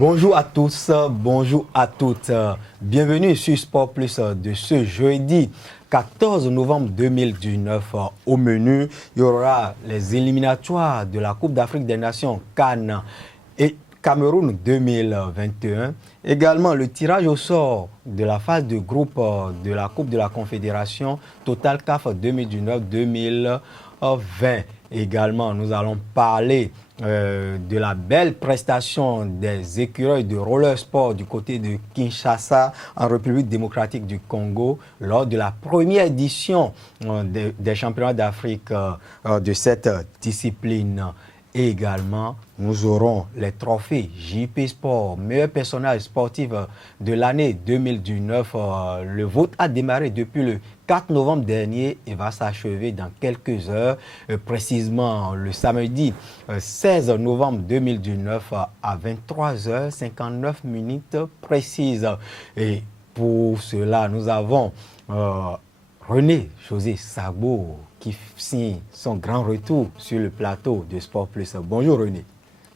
Bonjour à tous, bonjour à toutes. Bienvenue sur Sport Plus de ce jeudi 14 novembre 2019. Au menu, il y aura les éliminatoires de la Coupe d'Afrique des Nations CAN et Cameroun 2021. Également le tirage au sort de la phase de groupe de la Coupe de la Confédération Total CAF 2019-2020. Également, nous allons parler de la belle prestation des écureuils de roller sport du côté de Kinshasa en République démocratique du Congo lors de la première édition des championnats d'Afrique de cette discipline. Et également, nous aurons les trophées JP Sport, meilleur personnage sportif de l'année 2019. Le vote a démarré depuis le 4 novembre dernier et va s'achever dans quelques heures, précisément le samedi 16 novembre 2019 à 23h59 précises. Et pour cela, nous avons René José Sagbo qui signe son grand retour sur le plateau de Sport Plus. Bonjour René.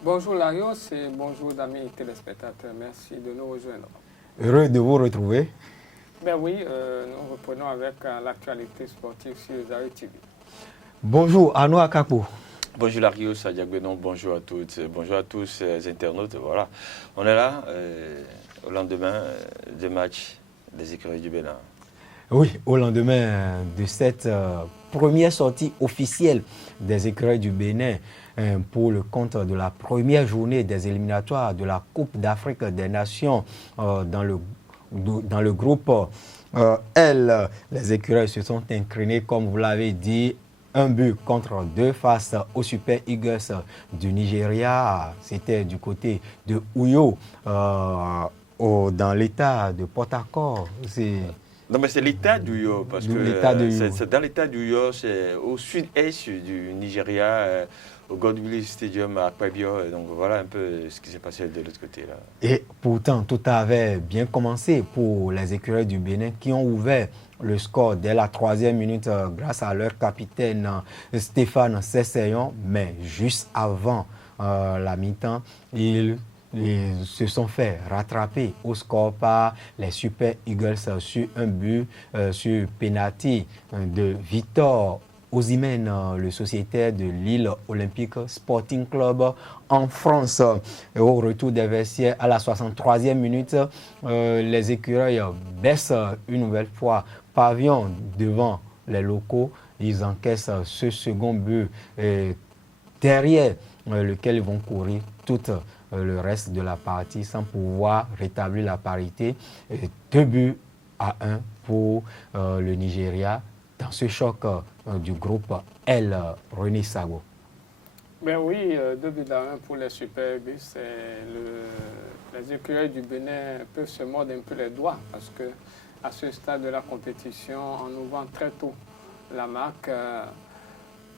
Bonjour Larios et bonjour amis téléspectateurs. Merci de nous rejoindre. Heureux de vous retrouver. Ben oui, nous reprenons avec l'actualité sportive sur Zaï TV. Bonjour Arnaud Akapo. Bonjour Larios, Adiagbenon, bonjour à toutes, bonjour à tous les internautes. Voilà, on est là au lendemain du match des écureuils du Bénin. Oui, au lendemain de cette première sortie officielle des écureuils du Bénin pour le compte de la première journée des éliminatoires de la Coupe d'Afrique des Nations dans le groupe L. Les écureuils se sont inclinés, comme vous l'avez dit, un but contre deux face aux Super Eagles du Nigeria. C'était du côté de Uyo, dans l'état de Port-Harcourt. Non, mais c'est l'état d'Uyo, parce que c'est dans l'état d'Uyo, c'est au sud-est du Nigeria, au Godwill Stadium à Akpabio. Donc voilà un peu ce qui s'est passé de l'autre côté là. Et pourtant, tout avait bien commencé pour les écureuils du Bénin qui ont ouvert le score dès la 3e minute grâce à leur capitaine Stéphane Sessayon. Mais juste avant la mi-temps, ils se sont fait rattraper au score par les Super Eagles sur un but sur penalty de Victor Osimhen, le sociétaire de Lille Olympique Sporting Club en France. Et au retour des vestiaires à la 63e minute, les écureuils baissent une nouvelle fois pavillon devant les locaux. Ils encaissent ce second but derrière lequel ils vont courir toute le reste de la partie sans pouvoir rétablir la parité. 2-1 pour le Nigeria dans ce choc du groupe L. René Sagbo. Ben oui, 2-1 pour les Super Eagles. Les écureuils du Bénin peuvent se mordre un peu les doigts parce que à ce stade de la compétition, en ouvrant très tôt la marque,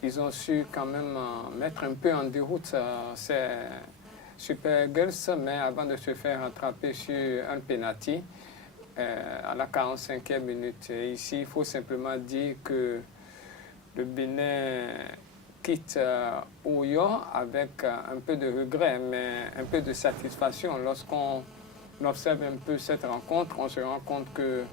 ils ont su quand même mettre un peu en déroute ces Super Eagles, mais avant de se faire rattraper sur un penalty à la 45e minute. Et ici, il faut simplement dire que le Bénin quitte Oyo avec un peu de regret, mais un peu de satisfaction. Lorsqu'on observe un peu cette rencontre, on se rend compte que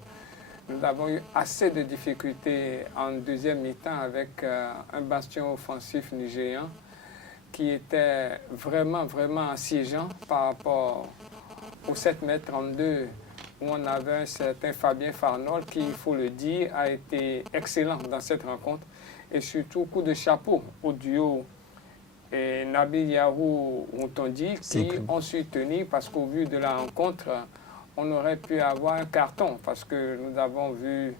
nous avons eu assez de difficultés en deuxième mi-temps avec un bastion offensif nigérian qui était vraiment assiégeant par rapport au 7m32 où on avait un certain Fabien Farnol qui, il faut le dire, a été excellent dans cette rencontre. Et surtout, coup de chapeau au duo et Nabil Yarou Moutondi qui ont su tenir parce qu'au vu de la rencontre, on aurait pu avoir un carton parce que nous avons vu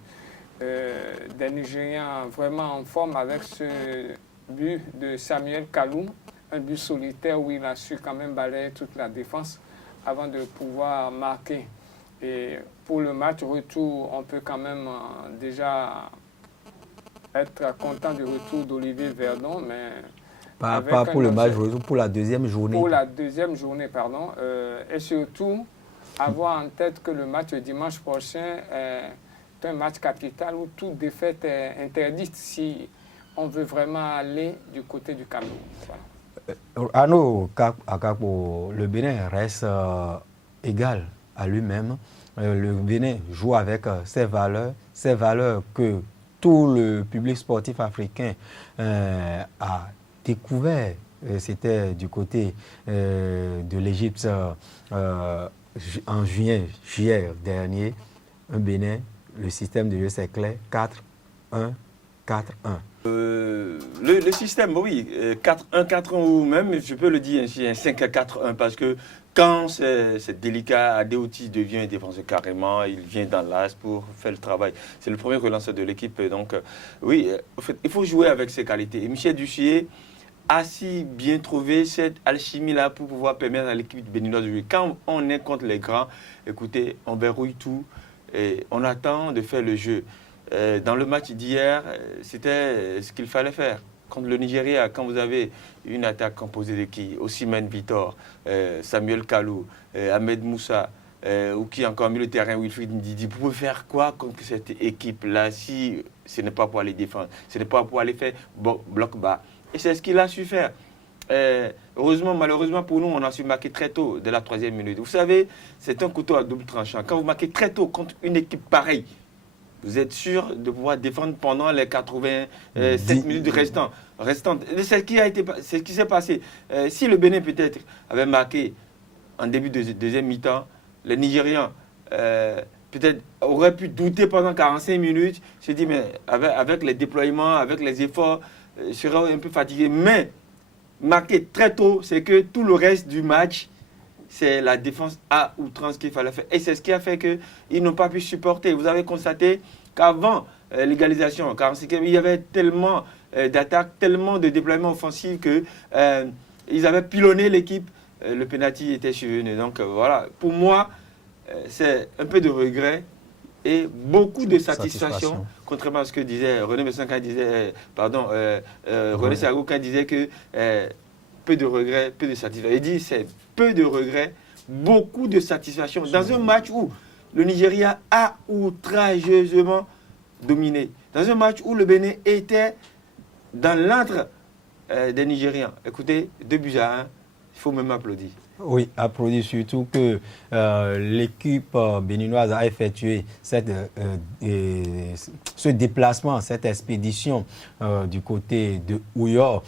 des Nigériens vraiment en forme avec ce but de Samuel Kalou, un but solitaire où il a su quand même balayer toute la défense avant de pouvoir marquer. Et pour le match retour, on peut quand même déjà être content du retour d'Olivier Verdon, mais pas pour le match retour, pour la deuxième journée. Pour la deuxième journée, pardon. Et surtout, avoir en tête que le match dimanche prochain est un match capital où toute défaite est interdite si on veut vraiment aller du côté du Cameroun. Voilà. Arnaud Akapo, le Bénin reste égal à lui-même. Le Bénin joue avec ses valeurs que tout le public sportif africain a découvert. C'était du côté de l'Égypte en juillet dernier. Un Bénin, le système de jeu c'est clair, 4-1, 4-1. Le système, oui, 4-1, 4-1 ou même, je peux le dire ainsi, 5-4-1 parce que quand c'est délicat, Adeoti devient un défenseur carrément, il vient dans l'axe pour faire le travail. C'est le premier relanceur de l'équipe, donc oui, en fait, il faut jouer avec ses qualités. Et Michel Duchier a si bien trouvé cette alchimie-là pour pouvoir permettre à l'équipe béninoise de jouer. Quand on est contre les grands, écoutez, on verrouille tout et on attend de faire le jeu. Dans le match d'hier, c'était ce qu'il fallait faire. Contre le Nigeria, quand vous avez une attaque composée de qui? Osimhen Victor, Samuel Kalou, Ahmed Moussa, ou qui a encore mis le terrain, Wilfried Ndidi. Vous pouvez faire quoi contre cette équipe-là si ce n'est pas pour aller défendre, ce n'est pas pour aller faire bloc bas? Et c'est ce qu'il a su faire. Heureusement, malheureusement pour nous, on a su marquer très tôt, dès la 3e minute. Vous savez, c'est un couteau à double tranchant. Quand vous marquez très tôt contre une équipe pareille, vous êtes sûr de pouvoir défendre pendant les 87 minutes restantes. C'est ce qui s'est passé. Si le Bénin peut-être avait marqué en début de deuxième mi-temps, les Nigérians peut-être auraient pu douter pendant 45 minutes. Je dis, mais avec les déploiements, avec les efforts, je serais un peu fatigué. Mais marquer très tôt, c'est que tout le reste du match, c'est la défense à outrance qu'il fallait faire. Et c'est ce qui a fait qu'ils n'ont pas pu supporter. Vous avez constaté qu'avant l'égalisation, 45e, il y avait tellement d'attaques, tellement de déploiements offensifs qu'ils avaient pilonné l'équipe. Le penalty était survenu. Donc voilà, pour moi, c'est un peu de regret et beaucoup de satisfaction. Contrairement à ce que disait René Messon quand il disait, René Sarou quand il disait que peu de regrets, peu de satisfaction. Il dit c'est peu de regrets, beaucoup de satisfaction. Dans un match où le Nigeria a outrageusement dominé. Dans un match où le Bénin était dans l'antre des Nigérians. Écoutez, 2-1, il faut même applaudir. Oui, applaudir surtout que l'équipe béninoise a effectué ce déplacement, cette expédition du côté de Ouyo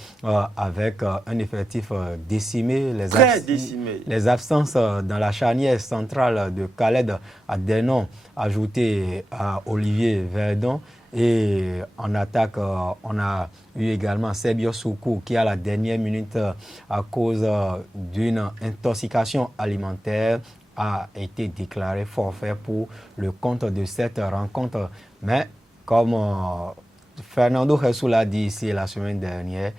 avec un effectif décimé. Très décimé. Les absences dans la charnière centrale de Khaled Adenon, ajoutées à Olivier Verdon. Et en attaque, on a eu également Sebio Soukou qui, à la dernière minute, à cause d'une intoxication alimentaire, a été déclaré forfait pour le compte de cette rencontre. Mais comme Fernando Jesús l'a dit ici la semaine dernière,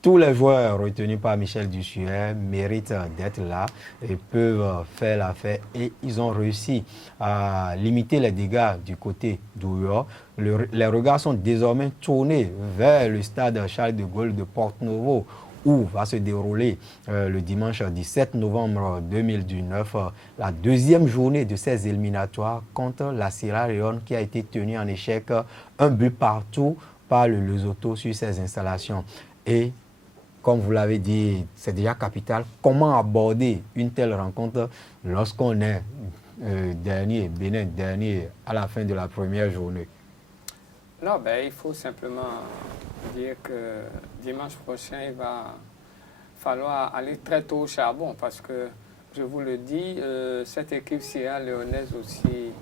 tous les joueurs retenus par Michel Duchier méritent d'être là et peuvent faire l'affaire. Et ils ont réussi à limiter les dégâts du côté d'Ouyo. Les regards sont désormais tournés vers le stade Charles de Gaulle de Porto-Novo, où va se dérouler le dimanche 17 novembre 2019 la deuxième journée de ces éliminatoires contre la Sierra Leone qui a été tenue en échec, un but partout par le Lesotho sur ses installations. Et comme vous l'avez dit, c'est déjà capital. Comment aborder une telle rencontre lorsqu'on est Bénin dernier à la fin de la première journée? Non, il faut simplement dire que dimanche prochain, il va falloir aller très tôt au charbon parce que, je vous le dis, cette équipe sierra-léonaise aussi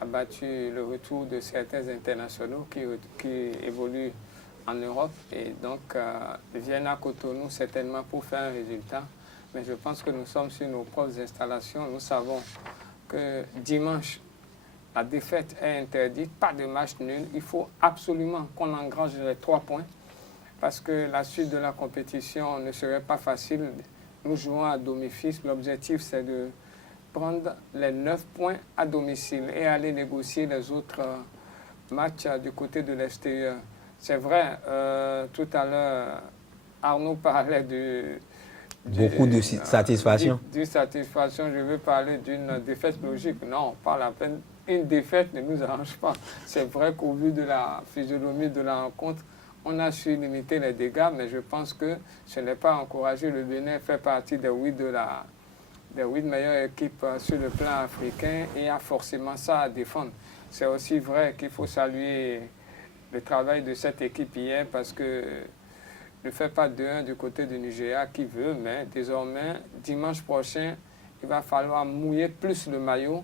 a battu le retour de certains internationaux qui évoluent en Europe et donc viennent à Cotonou certainement pour faire un résultat. Mais je pense que nous sommes sur nos propres installations. Nous savons que dimanche, la défaite est interdite, pas de match nul. Il faut absolument qu'on engrange les 3 points parce que la suite de la compétition ne serait pas facile. Nous jouons à domicile. L'objectif, c'est de prendre les 9 points à domicile et aller négocier les autres matchs du côté de l'extérieur. C'est vrai, tout à l'heure, Arnaud parlait beaucoup de satisfaction. D'une satisfaction, je veux parler d'une défaite logique. Non, pas la peine. Une défaite ne nous arrange pas. C'est vrai qu'au vu de la physionomie de la rencontre, On a su limiter les dégâts, mais je pense que ce n'est pas encouragé. Le Bénin fait partie des 8 meilleures équipes sur le plan africain et a forcément ça à défendre. C'est aussi vrai qu'il faut saluer le travail de cette équipe hier parce que ne fait pas 2-1 du côté du Nigeria qui veut, mais désormais, dimanche prochain, il va falloir mouiller plus le maillot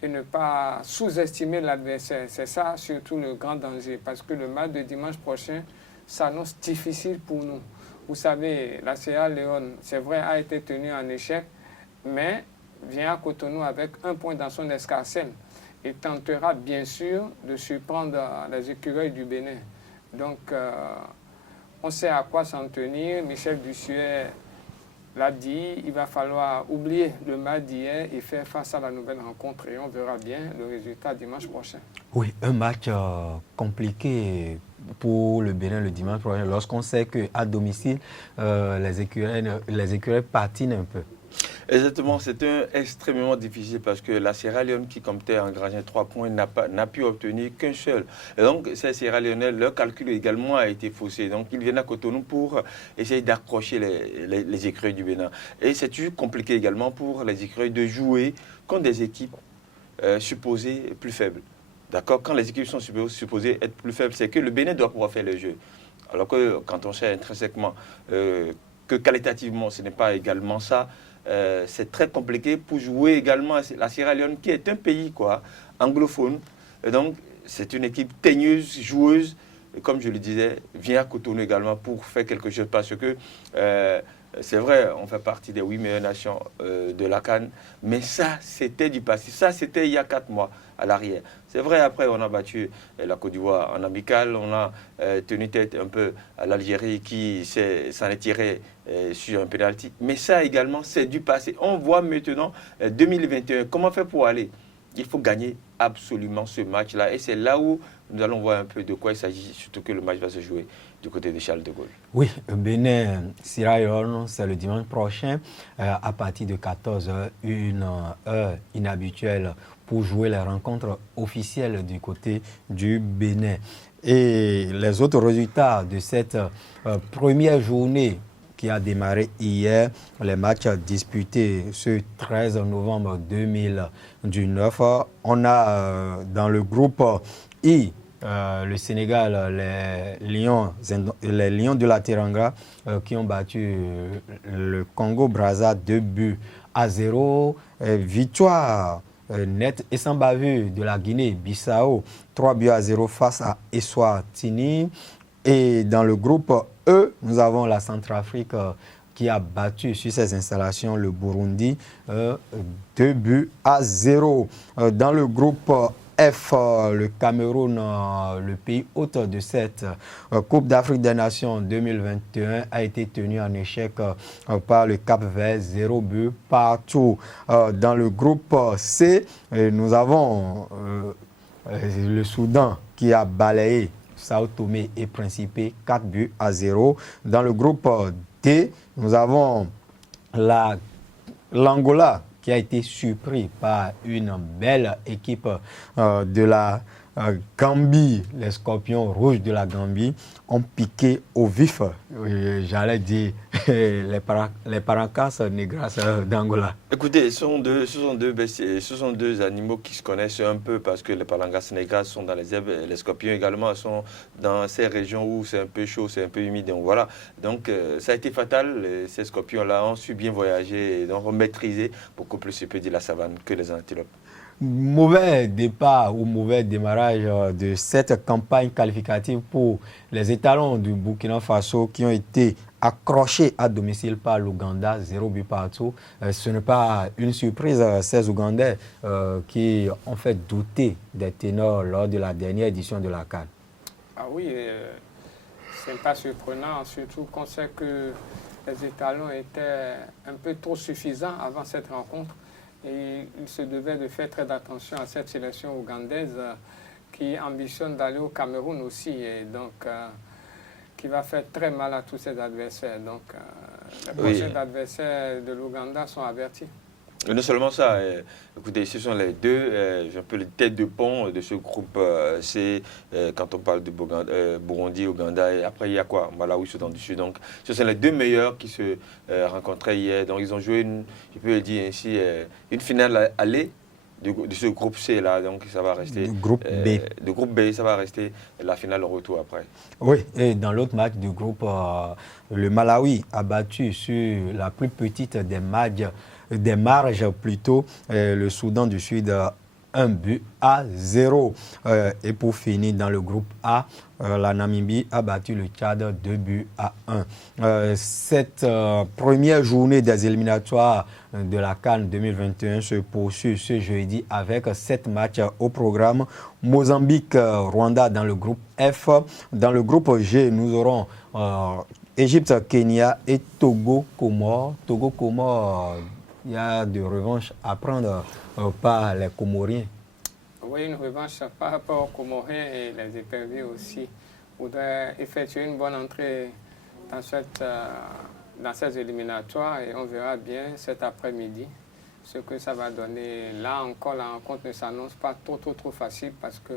et ne pas sous-estimer l'adversaire. C'est ça surtout le grand danger, parce que le match de dimanche prochain s'annonce difficile pour nous. Vous savez, la Sierra Leone, c'est vrai, a été tenue en échec, mais vient à Cotonou avec 1 point dans son escarcelle et tentera bien sûr de surprendre les écureuils du Bénin. Donc, on sait à quoi s'en tenir. Michel Dussuet l'a dit, il va falloir oublier le match d'hier et faire face à la nouvelle rencontre et on verra bien le résultat dimanche prochain. Oui, un match compliqué pour le Bénin le dimanche prochain lorsqu'on sait qu'à domicile, les écureuils patinent un peu. Exactement, c'est extrêmement difficile parce que la Sierra Leone qui comptait engranger 3 points n'a pu obtenir qu'un seul. Et donc ces Sierra Leonais, leur calcul également a été faussé. Donc ils viennent à Cotonou pour essayer d'accrocher les écureuils du Bénin. Et c'est toujours compliqué également pour les écureuils de jouer contre des équipes supposées plus faibles. D'accord? Quand les équipes sont supposées être plus faibles, c'est que le Bénin doit pouvoir faire le jeu. Alors que quand on sait intrinsèquement que qualitativement ce n'est pas également ça, c'est très compliqué pour jouer également à la Sierra Leone qui est un pays anglophone. Et donc c'est une équipe teigneuse, joueuse, et comme je le disais, vient à Cotonou également pour faire quelque chose parce que c'est vrai, on fait partie des 8 meilleures nations de la CAN, mais ça c'était du passé, ça c'était il y a 4 mois à l'arrière. C'est vrai, après on a battu la Côte d'Ivoire en amical, on a tenu tête un peu à l'Algérie qui s'en est tiré sur un pénalty. Mais ça également, c'est du passé. On voit maintenant 2021, comment faire pour aller? Il faut gagner absolument ce match-là. Et c'est là où nous allons voir un peu de quoi il s'agit, surtout que le match va se jouer du côté de Charles de Gaulle. Oui, Bénin, Sierra Leone, c'est le dimanche prochain à partir de 14h, une heure inhabituelle pour jouer les rencontres officielles du côté du Bénin. Et les autres résultats de cette première journée qui a démarré hier, les matchs disputés ce 13 novembre 2019. On a dans le groupe I, le Sénégal, les Lions de la Teranga qui ont battu le Congo-Brazza 2-0. Victoire nette et sans bavure de la Guinée-Bissau, 3-0 face à Eswatini. Et dans le groupe E, nous avons la Centrafrique qui a battu sur ses installations le Burundi 2-0. Dans le groupe F, le Cameroun, le pays hôte de cette Coupe d'Afrique des Nations 2021, a été tenu en échec par le Cap-Vert, 0 but partout. Dans le groupe C, nous avons le Soudan qui a balayé Sao Tomé et Principe, 4-0. Dans le groupe D, nous avons l'Angola qui a été surpris par une belle équipe de la Gambie. Les Scorpions rouges de la Gambie ont piqué au vif, j'allais dire, les Paracas Negras d'Angola. Écoutez, ce sont deux animaux qui se connaissent un peu parce que les Paracas Negras sont dans les herbes, les Scorpions également sont dans ces régions où c'est un peu chaud, c'est un peu humide. Donc voilà, donc ça a été fatal. Ces Scorpions-là ont su bien voyager et donc maîtriser beaucoup plus de la savane que les antilopes. Mauvais départ ou mauvais démarrage de cette campagne qualificative pour les étalons du Burkina Faso qui ont été accrochés à domicile par l'Ouganda, 0 but partout. Ce n'est pas une surprise, ces Ougandais qui ont fait douter des ténors lors de la dernière édition de la CAN. Ah oui, c'est pas surprenant, surtout qu'on sait que les étalons étaient un peu trop suffisants avant cette rencontre. Et il se devait de faire très attention à cette sélection ougandaise qui ambitionne d'aller au Cameroun aussi, et donc qui va faire très mal à tous ses adversaires. Donc les prochains adversaires de l'Ouganda sont avertis. Et non seulement ça, écoutez, ce sont les deux, un peu les têtes de pont de ce groupe C, quand on parle de Burundi, Ouganda, et après il y a quoi? Malawi, Soudan du Sud. Donc ce sont les deux meilleurs qui se rencontraient hier. Donc ils ont joué, je peux le dire ainsi, une finale aller de ce groupe C là, donc ça va rester. Du groupe B. Du groupe B, ça va rester la finale retour après. Oui, et dans l'autre match du groupe, le Malawi a battu sur la plus petite des marges plutôt, le Soudan du Sud 1-0. Et pour finir, dans le groupe A, la Namibie a battu le Tchad 2-1. Cette première journée des éliminatoires de la CAN 2021 se poursuit ce jeudi avec 7 matchs au programme. Mozambique, Rwanda dans le groupe F. Dans le groupe G, nous aurons Égypte, Kenya et Togo, Comores. Togo, Comores, il y a de revanches à prendre par les Comoriens. Oui, une revanche par rapport aux Comoriens et les éperviers aussi. Voudraient effectuer une bonne entrée dans ces éliminatoires et on verra bien cet après-midi ce que ça va donner. Là encore, la rencontre ne s'annonce pas trop facile parce que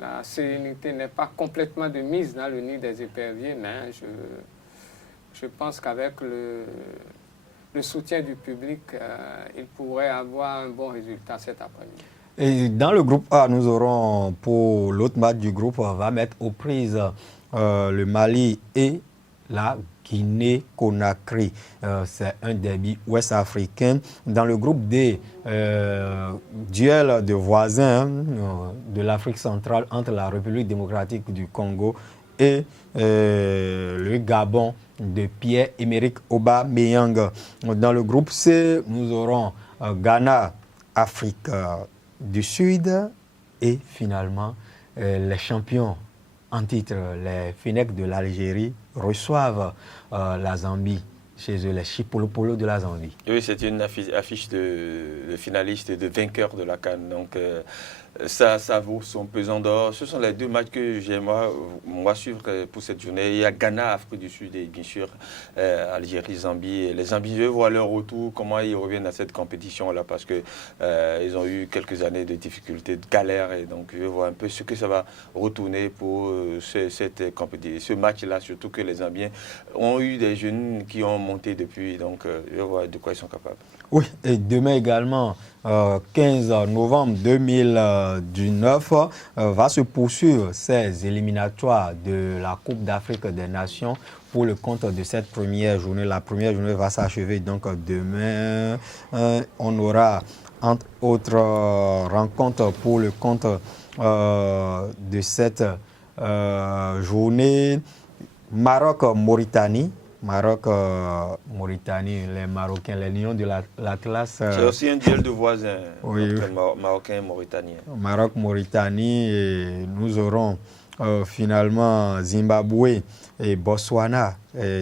la sérénité n'est pas complètement de mise dans le nid des éperviers, mais je pense qu'avec le soutien du public, il pourrait avoir un bon résultat cet après-midi. Et dans le groupe A, nous aurons, pour l'autre match du groupe, on va mettre aux prises le Mali et la Guinée-Conakry. C'est un derby ouest-africain. Dans le groupe D, duel de voisins de l'Afrique centrale entre la République démocratique du Congo et le Gabon de Pierre-Emerick Aubameyang. Dans le groupe C, nous aurons Ghana, Afrique du Sud et finalement les champions en titre, les Fennecs de l'Algérie reçoivent la Zambie chez eux, les Chipolopolo de la Zambie. Oui, c'est une affiche de finalistes et de vainqueurs de la CAN. Donc ça vaut son pesant d'or. Ce sont les deux matchs que j'aimerais suivre pour cette journée. Il y a Ghana, Afrique du Sud et bien sûr Algérie, Zambie. Et les Zambiens, je veux voir leur retour, comment ils reviennent à cette compétition-là parce que ils ont eu quelques années de difficultés, de galères. Et donc je veux voir un peu ce que ça va retourner pour cette compétition, ce match-là, surtout que les Zambiens ont eu des jeunes qui ont monté depuis. Donc je veux voir de quoi ils sont capables. Oui, et demain également, 15 novembre 2019, va se poursuivre ces éliminatoires de la Coupe d'Afrique des Nations pour le compte de cette première journée. La première journée va s'achever donc demain. On aura entre autres rencontres pour le compte de cette journée. Maroc-Mauritanie. Maroc-Mauritanie, les Marocains, les lions de l'Atlas. C'est aussi un duel de voisins entre Marocains et Mauritaniens. Maroc-Mauritanie, et nous aurons finalement Zimbabwe et Botswana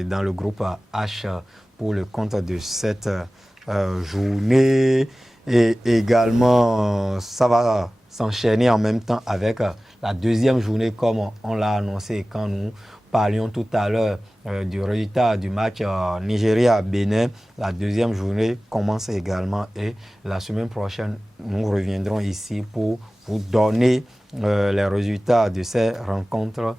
dans le groupe H pour le compte de cette journée. Et également, ça va s'enchaîner en même temps avec la deuxième journée, comme on l'a annoncé quand nous parlions tout à l'heure du résultat du match Nigeria-Bénin. La deuxième journée commence également et la semaine prochaine, nous reviendrons ici pour vous donner les résultats de ces rencontres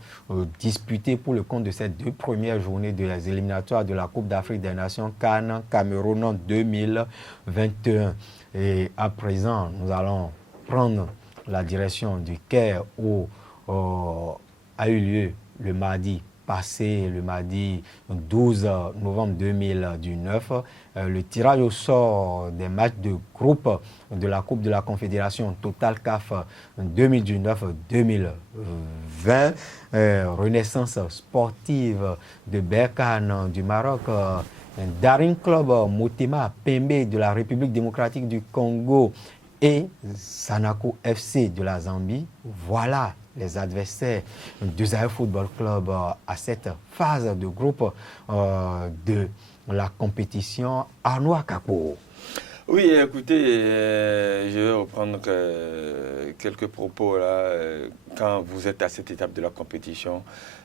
disputées pour le compte de ces deux premières journées des éliminatoires de la Coupe d'Afrique des Nations CAN Cameroun 2021. Et à présent, nous allons prendre la direction du Caire où a eu lieu le mardi passé, le mardi 12 novembre 2019, le tirage au sort des matchs de groupe de la Coupe de la Confédération Total CAF 2019-2020, Renaissance sportive de Berkane du Maroc, Daring Club Motema Pembe de la République démocratique du Congo et Sanako FC de la Zambie. Voilà les adversaires de Zaïre Football Club à cette phase de groupe de la compétition. Arnaud Akapo. Oui, écoutez, je vais reprendre quelques propos là. Quand vous êtes à cette étape de la compétition,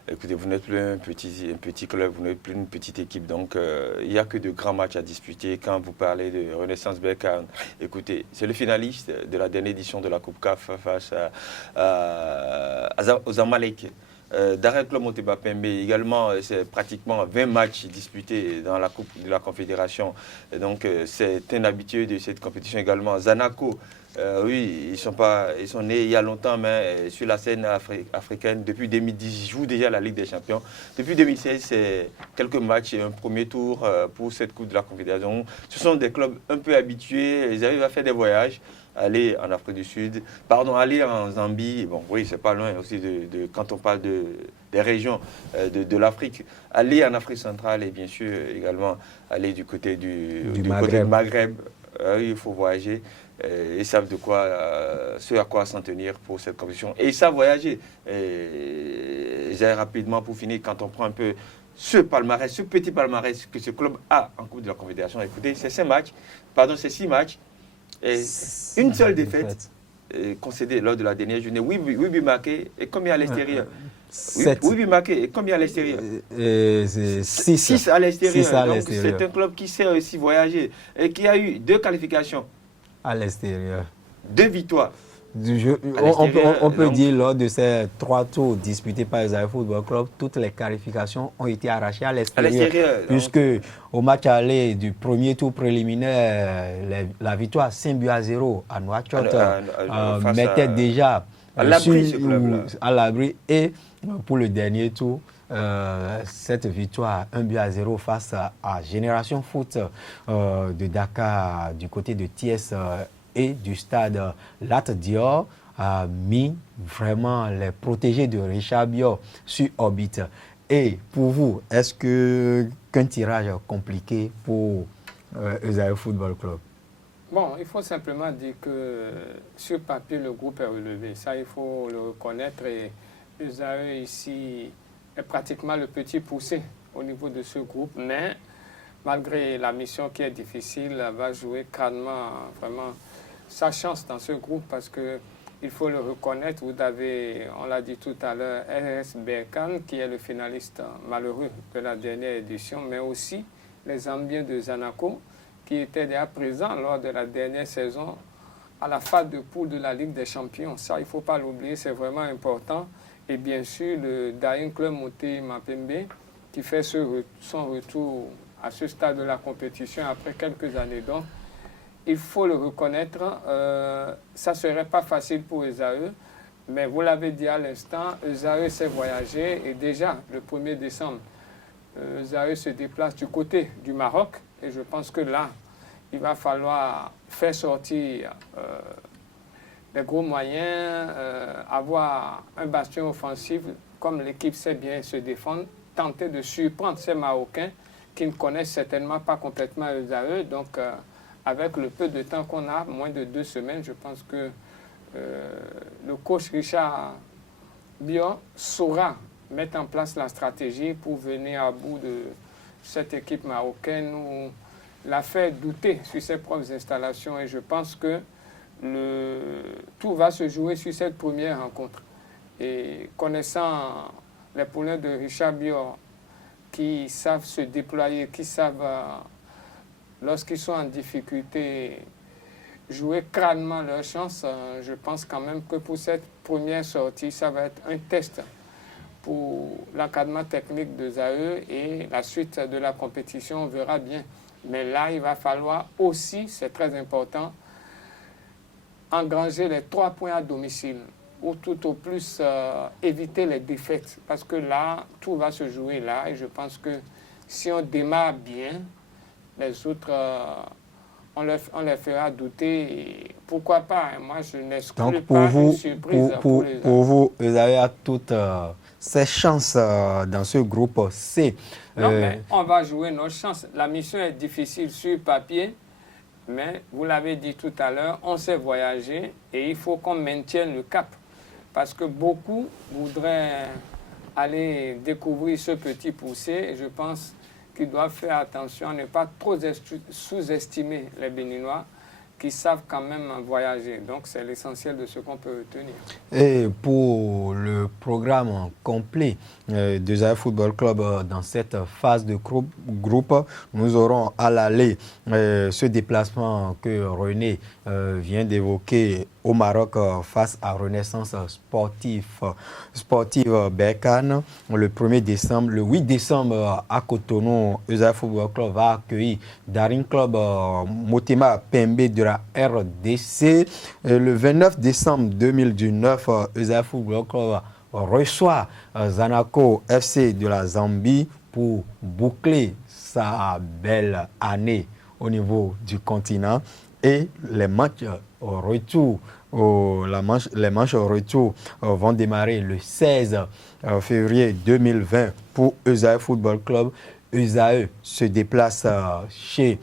écoutez, vous n'êtes plus un petit club, vous n'êtes plus une petite équipe. Donc, il n'y a que de grands matchs à disputer. Quand vous parlez de Renaissance Berkane, écoutez, c'est le finaliste de la dernière édition de la Coupe CAF face aux Zamalek. Darren Club Moteba Pembe, également, c'est pratiquement 20 matchs disputés dans la Coupe de la Confédération. Et donc, c'est un habitué de cette compétition également. Zanaco, oui, ils sont nés il y a longtemps, mais sur la scène africaine, depuis 2010, ils jouent déjà la Ligue des Champions. Depuis 2016, c'est quelques matchs et un premier tour pour cette Coupe de la Confédération. Ce sont des clubs un peu habitués, ils arrivent à faire des voyages. Aller en Afrique du Sud, aller en Zambie, bon oui, c'est pas loin aussi quand on parle des régions de l'Afrique, aller en Afrique centrale et bien sûr également aller du côté du Maghreb. Il faut voyager, ils savent ce à quoi s'en tenir pour cette compétition et ils savent voyager. Rapidement pour finir, quand on prend un peu ce petit palmarès que ce club a en Coupe de la Confédération, écoutez, c'est 6 matchs. Et une seule défaite concédée lors de la dernière journée. Oui, marqué. Et combien à l'extérieur? 7. Oui, marqué. Et combien à l'extérieur? 6 à l'extérieur. Donc, c'est un club qui sait aussi voyager et qui a eu 2 qualifications. À l'extérieur. 2 victoires. On peut dire lors de ces 3 tours disputés par les Football Club, toutes les qualifications ont été arrachées à l'extérieur. Puisque au match aller du premier tour préliminaire, la victoire 5-0 à Nouakchott mettait déjà à l'abri. Et pour le dernier tour, cette victoire 1-0 face à Génération Foot de Dakar du côté de Thiès et du stade Lat Dior a mis vraiment les protégés de Richard Biot sur orbite. Et pour vous, est-ce qu'un tirage compliqué pour Esaïe Football Club? Bon, il faut simplement dire que sur papier, le groupe est relevé. Ça, il faut le reconnaître. Et Esaïe ici est pratiquement le petit poussé au niveau de ce groupe. Mais malgré la mission qui est difficile, elle va jouer calmement, vraiment, sa chance dans ce groupe parce qu'il faut le reconnaître. Vous avez, on l'a dit tout à l'heure, RS Berkane qui est le finaliste malheureux de la dernière édition, mais aussi les Zambiens de Zanaco qui étaient déjà présents lors de la dernière saison à la phase de poule de la Ligue des Champions. Ça, il ne faut pas l'oublier, c'est vraiment important. Et bien sûr, le Darren Club Moteba Pembe qui fait son retour à ce stade de la compétition après quelques années. Donc, il faut le reconnaître, ça ne serait pas facile pour Esaïe, mais vous l'avez dit à l'instant, Esaïe sait voyager et déjà le 1er décembre, Esaïe se déplace du côté du Maroc et je pense que là, il va falloir faire sortir des gros moyens, avoir un bastion offensif comme l'équipe sait bien se défendre, tenter de surprendre ces Marocains qui ne connaissent certainement pas complètement Esaïe, donc avec le peu de temps qu'on a, moins de 2 semaines, je pense que le coach Richard Biot saura mettre en place la stratégie pour venir à bout de cette équipe marocaine où l'a fait douter sur ses propres installations. Et je pense que tout va se jouer sur cette première rencontre. Et connaissant les poulains de Richard Biot qui savent se déployer, qui savent... lorsqu'ils sont en difficulté, jouer crânement leur chance, je pense quand même que pour cette première sortie, ça va être un test pour l'encadrement technique de Esaïe et la suite de la compétition, on verra bien. Mais là, il va falloir aussi, c'est très important, engranger les 3 points à domicile ou tout au plus éviter les défaites. Parce que là, tout va se jouer là et je pense que si on démarre bien, les autres, on les fera douter. Et pourquoi pas? Moi, je n'exclus pas une surprise pour les autres. Pour vous, vous avez toutes ces chances dans ce groupe C. Non, mais on va jouer nos chances. La mission est difficile sur papier, mais vous l'avez dit tout à l'heure, on sait voyager et il faut qu'on maintienne le cap. Parce que beaucoup voudraient aller découvrir ce petit poussé et je pense qui doivent faire attention à ne pas trop sous-estimer les Béninois, qui savent quand même voyager. Donc, c'est l'essentiel de ce qu'on peut retenir. Et pour le programme complet de Zaïre Football Club dans cette phase de groupe, nous aurons à l'aller ce déplacement que René vient d'évoquer au Maroc face à Renaissance sportive Berkane le 1er décembre. Le 8 décembre à Cotonou, Zaïre Football Club va accueillir Daring Club Motema Pembe de la RDC. Le 29 décembre 2019, Zaïre Football Club reçoit Zanaco FC de la Zambie pour boucler sa belle année au niveau du continent. Et les matchs au retour, les matchs au retour vont démarrer le 16 février 2020 pour Zaïre Football Club. Zaïre se déplace chez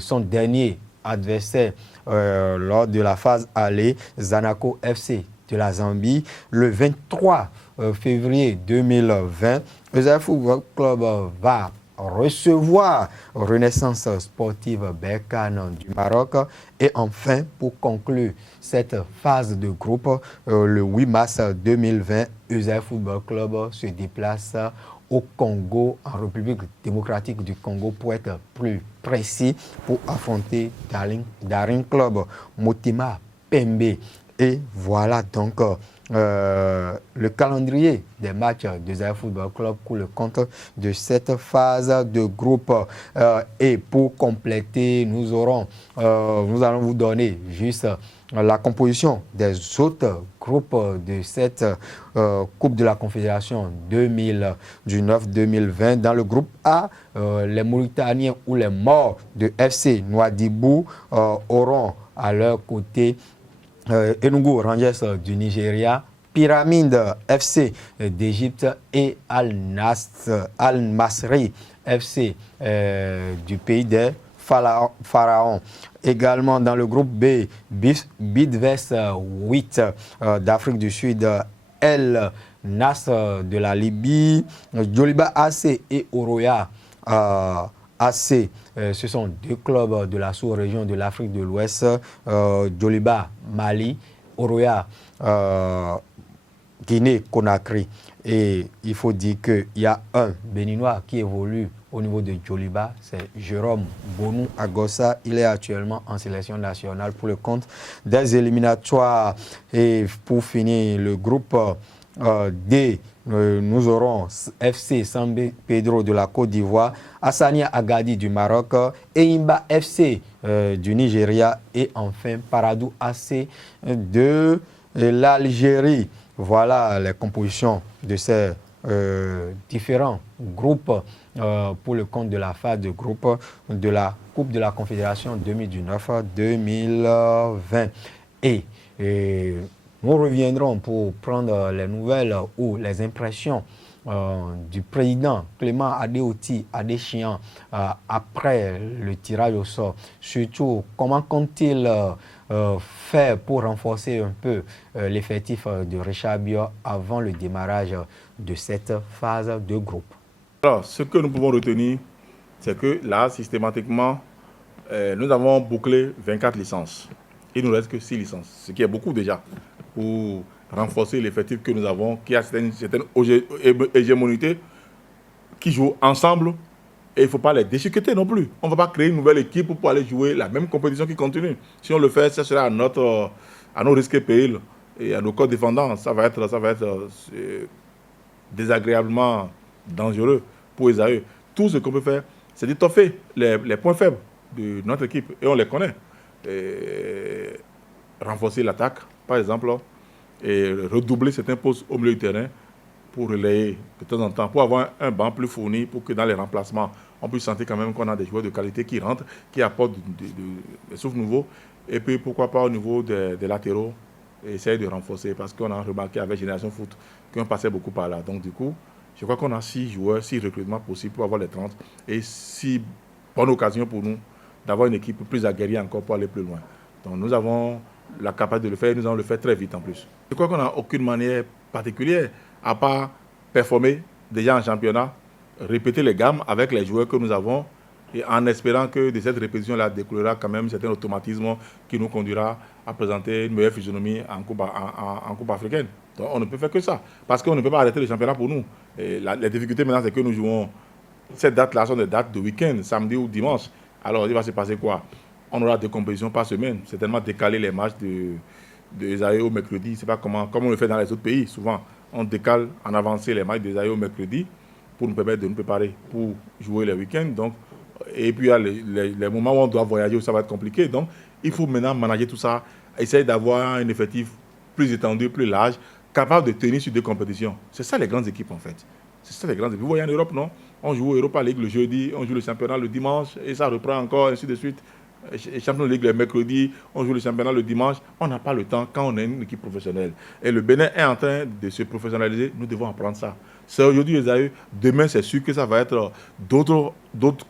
son dernier adversaire lors de la phase aller, Zanaco FC de la Zambie. Le 23 février 2020, Zaïre Football Club va recevoir Renaissance sportive Berkane du Maroc. Et enfin, pour conclure cette phase de groupe, le 8 mars 2020, Zaïre Football Club se déplace au Congo, en République démocratique du Congo, pour être plus précis, pour affronter Daring Club Motema Pembe. Et voilà donc le calendrier des matchs de Zaïre Football Club pour le compte de cette phase de groupe. Et pour compléter, nous allons vous donner juste la composition des autres groupes de cette Coupe de la Confédération 2019-2020. Dans le groupe A, les Mauritaniens ou les morts de FC Nouadhibou auront à leur côté Enugu Rangers du Nigeria, Pyramide FC d'Égypte et Al-Masri FC du pays des Pharaons. Également dans le groupe B, Bidvest 8 d'Afrique du Sud, El Nasr de la Libye, Djoliba AC et Oroya AC. Ce sont deux clubs de la sous-région de l'Afrique de l'Ouest, Djoliba, Mali, Oroya, Guinée-Conakry. Et il faut dire qu'il y a un Béninois qui évolue au niveau de Djoliba, c'est Jérôme Bonou Agossa. Il est actuellement en sélection nationale pour le compte des éliminatoires. Et pour finir, le groupe D, nous aurons FC San Pedro de la Côte d'Ivoire, Hassania Agadi du Maroc, Eimba FC du Nigeria et enfin Paradou AC de l'Algérie. Voilà les compositions de ces différents groupes pour le compte de la phase de groupe de la Coupe de la Confédération 2019-2020. Et nous reviendrons pour prendre les nouvelles ou les impressions du président Clément Adéoti Adéchian après le tirage au sort. Surtout, comment compte-t-il faire pour renforcer un peu l'effectif de Richard Biot avant le démarrage de cette phase de groupe? Alors, ce que nous pouvons retenir, c'est que là, systématiquement, nous avons bouclé 24 licences. Il ne nous reste que 6 licences, ce qui est beaucoup déjà pour renforcer l'effectif que nous avons, qui a certaines hégémonités, qui jouent ensemble, et il ne faut pas les déchiqueter non plus. On ne va pas créer une nouvelle équipe pour aller jouer la même compétition qui continue. Si on le fait, ça sera à nos risques et périls et à nos corps défendants. Ça va être désagréablement dangereux pour Zaïre. Tout ce qu'on peut faire, c'est d'étoffer les points faibles de notre équipe, et on les connaît. Et renforcer l'attaque, par exemple, et redoubler certains postes au milieu du terrain pour relayer de temps en temps, pour avoir un banc plus fourni, pour que dans les remplacements, on puisse sentir quand même qu'on a des joueurs de qualité qui rentrent, qui apportent des souffles nouveaux. Et puis, pourquoi pas au niveau des latéraux, essayer de renforcer, parce qu'on a remarqué avec Génération Foot qu'on passait beaucoup par là. Donc, du coup, je crois qu'on a 6 joueurs, 6 recrutements possibles pour avoir les 30, et 6 bonnes occasions pour nous d'avoir une équipe plus aguerrie encore pour aller plus loin. Donc, nous avons la capacité de le faire, nous allons le faire très vite en plus. Je crois qu'on n'a aucune manière particulière, à part performer déjà en championnat répéter les gammes avec les joueurs que nous avons et en espérant que de cette répétition-là découlera quand même certains automatismes qui nous conduira à présenter une meilleure physionomie en coupe africaine. Donc on ne peut faire que ça, parce qu'on ne peut pas arrêter le championnat pour nous. Et les difficultés maintenant, c'est que nous jouons, cette date-là sont des dates de week-end, samedi ou dimanche. Alors il va se passer quoi? On aura 2 compétitions par semaine, certainement décaler les matchs de Esaü au mercredi. C'est pas comme on le fait dans les autres pays, souvent. On décale en avancée les matchs d'Esaü au mercredi pour nous permettre de nous préparer pour jouer les week-ends. Donc, et puis il y a les moments où on doit voyager où ça va être compliqué. Donc il faut maintenant manager tout ça, essayer d'avoir un effectif plus étendu, plus large, capable de tenir sur 2 compétitions. C'est ça les grandes équipes en fait. C'est ça les grandes équipes. Vous voyez en Europe, non? On joue Europa League le jeudi, on joue le championnat le dimanche et ça reprend encore, ainsi de suite. Champions League le mercredi, on joue le championnat le dimanche. On n'a pas le temps quand on est une équipe professionnelle. Et le Bénin est en train de se professionnaliser. Nous devons apprendre ça. C'est aujourd'hui Esaü. Demain, c'est sûr que ça va être d'autres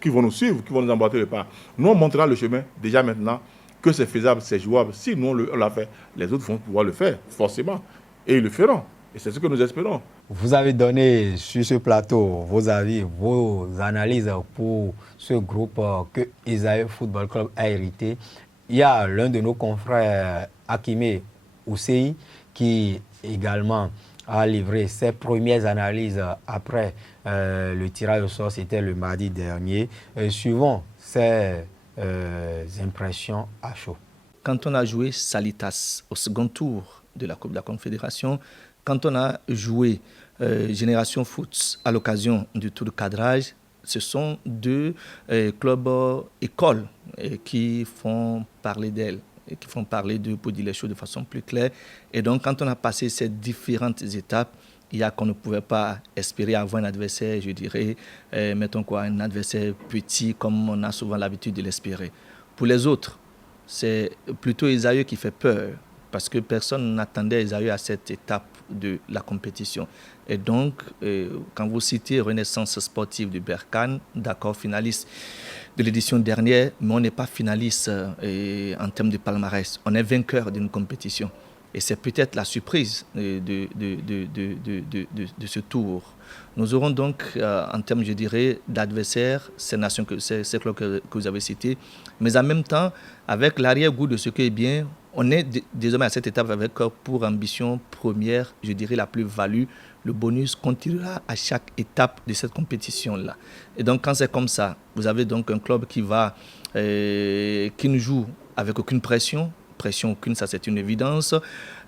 qui vont nous suivre, qui vont nous emboîter le pas. Nous, on montrera le chemin déjà maintenant, que c'est faisable, c'est jouable. Si nous, on l'a fait, les autres vont pouvoir le faire, forcément. Et ils le feront. Et c'est ce que nous espérons. Vous avez donné sur ce plateau vos avis, vos analyses pour ce groupe que Esaü Football Club a hérité. Il y a l'un de nos confrères, Hakimé Ousseï, qui également a livré ses premières analyses après le tirage au sort, c'était le mardi dernier. Suivons ses impressions à chaud. Quand on a joué Salitas au second tour de la Coupe de la Confédération, quand on a joué Génération Foot à l'occasion du tour de cadrage, ce sont 2 clubs écoles qui font parler d'elles, et qui font parler d'eux pour dire les choses de façon plus claire. Et donc, quand on a passé ces différentes étapes, il y a qu'on ne pouvait pas espérer avoir un adversaire, je dirais, un adversaire petit, comme on a souvent l'habitude de l'espérer. Pour les autres, c'est plutôt Esaü qui fait peur, parce que personne n'attendait Esaü à cette étape de la compétition. Et donc, quand vous citez Renaissance sportive de Berkane, d'accord, finaliste de l'édition dernière, mais on n'est pas finaliste en termes de palmarès. On est vainqueur d'une compétition. Et c'est peut-être la surprise de ce tour. Nous aurons donc, en termes, je dirais, d'adversaires, ces nations, ces clubs que vous avez cités, mais en même temps, avec l'arrière-goût de ce qui est bien, on est désormais à cette étape avec pour ambition première, je dirais, la plus-value. Le bonus continuera à chaque étape de cette compétition-là. Et donc, quand c'est comme ça, vous avez donc un club qui ne joue avec aucune pression aucune, ça c'est une évidence.